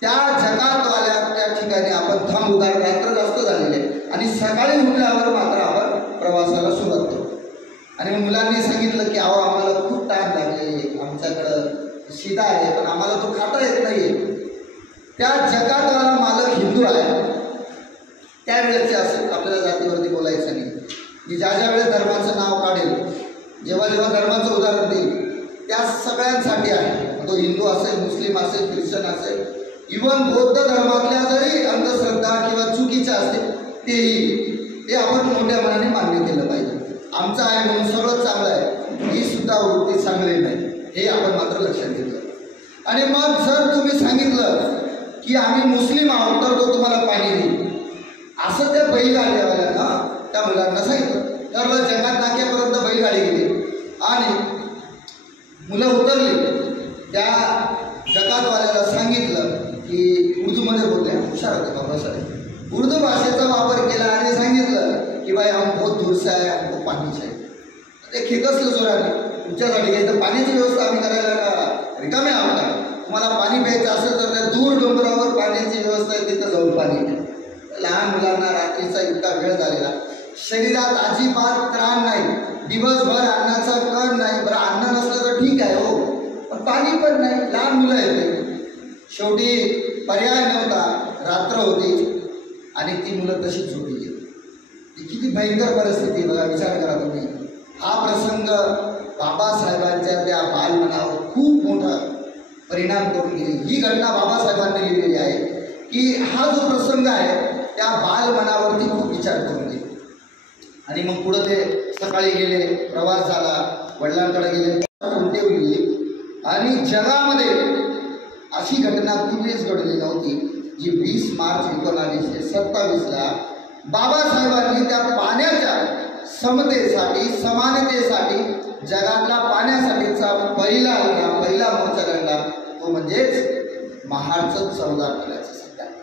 त्या जगातवाल्या त्या ठिकाणी आपण थांबू. कारण रात्र जास्त झालेली आहे आणि सकाळी उठल्यावर मात्र आपण प्रवासाला सुरुवात करू. आणि मुलांनी सांगितलं की अहो आम्हाला खूप टाईम लागले, आमच्याकडं शिदा आहे पण आम्हाला तो खाता येत नाही. त्या जगातवाला मालक हिंदू आहे. त्यावेळेसचे असेल, आपल्याला जातीवरती बोलायचं नाही. मी ज्या वेळेस धर्माचं नाव काढेल, जेव्हा धर्माचं उदाहरण देईल, त्या सगळ्यांसाठी आहे. तो हिंदू असेल, मुस्लिम असेल, ख्रिश्चन असेल, इव्हन बौद्ध धर्मातल्या जरी अंधश्रद्धा किंवा चुकीच्या असतील ते आपण मोठ्या मनाने मान्य केलं पाहिजे. आमचं आहे म्हणून सगळं चांगलं आहे ही सुद्धा वृत्ती चांगली नाही, हे आपण मात्र लक्षात घेतलं. आणि मग जर तुम्ही सांगितलं की आम्ही मुस्लिम आहोत तर तो तुम्हाला पाणी देईल, असं त्या बैलगाडीवाल्यांना त्या मुलांना सांगितलं. तर जगात नाक्यापर्यंत बैलगाडी गेली आणि मुलं उतरली. त्या जगातवाल्याला सांगितलं की उर्दूमध्ये बोलले, हुशार होते बाबासाहेब, उर्दू भाषेचा वापर केला आणि सांगितलं की भाई हम बहुत दूर से आहे, हमको पाणी चाहिए. ते खेकसलं जोराने, तुमच्यासाठी काही तर पाण्याची व्यवस्था आम्ही करायला का रिकामे आहोत का? तुम्हाला पाणी प्यायचं असेल तर त्या दूर डोंगरावर पाण्याची व्यवस्था आहे, तिथं जाऊन पाणी प्या. लहान मुलांना रात्रीचा इतका वेळ झालेला, शरीरात अजिबात त्राण नाही, दिवसभर अन्नाचा कण नाही. बरं अन्न नसलं तर ठीक आहे हो, पण पाणी पण नाही, लहान मुलं येते. शेवटी पर्याय नव्हता, रात्र होती आणि ती मुलं तशीच झोपी गेली. ती किती भयंकर परिस्थिती बघा, विचार करा तुम्ही. हा प्रसंग बाबासाहेबांच्या त्या बालमनावर खूप मोठा परिणाम करून गेली. ही घटना बाबासाहेबांनी लिहिलेली आहे की हा जो प्रसंग आहे त्या बालमनावरती खूप विचार करून गेली. आणि मग पुढं ते सकाळी गेले, प्रवास झाला, वडिलांकडे गेले, ठेवली. आणि जगामध्ये अशी घटना पूर्वीच घडली नव्हती जी 20 मार्च 1927ला बाबासाहेबांनी त्या पाण्याच्या समतेसाठी, समानतेसाठी, जगातला पाण्यासाठीचा पहिला मोर्चा लढला तो म्हणजेच महाडचं 14 तोल्याचं सिद्धांत.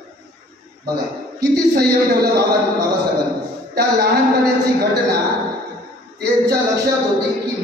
बघा किती संयम ठेवला बाबासाहेबांनी. त्या लहानपणाची घटना त्यांच्या लक्षात होती की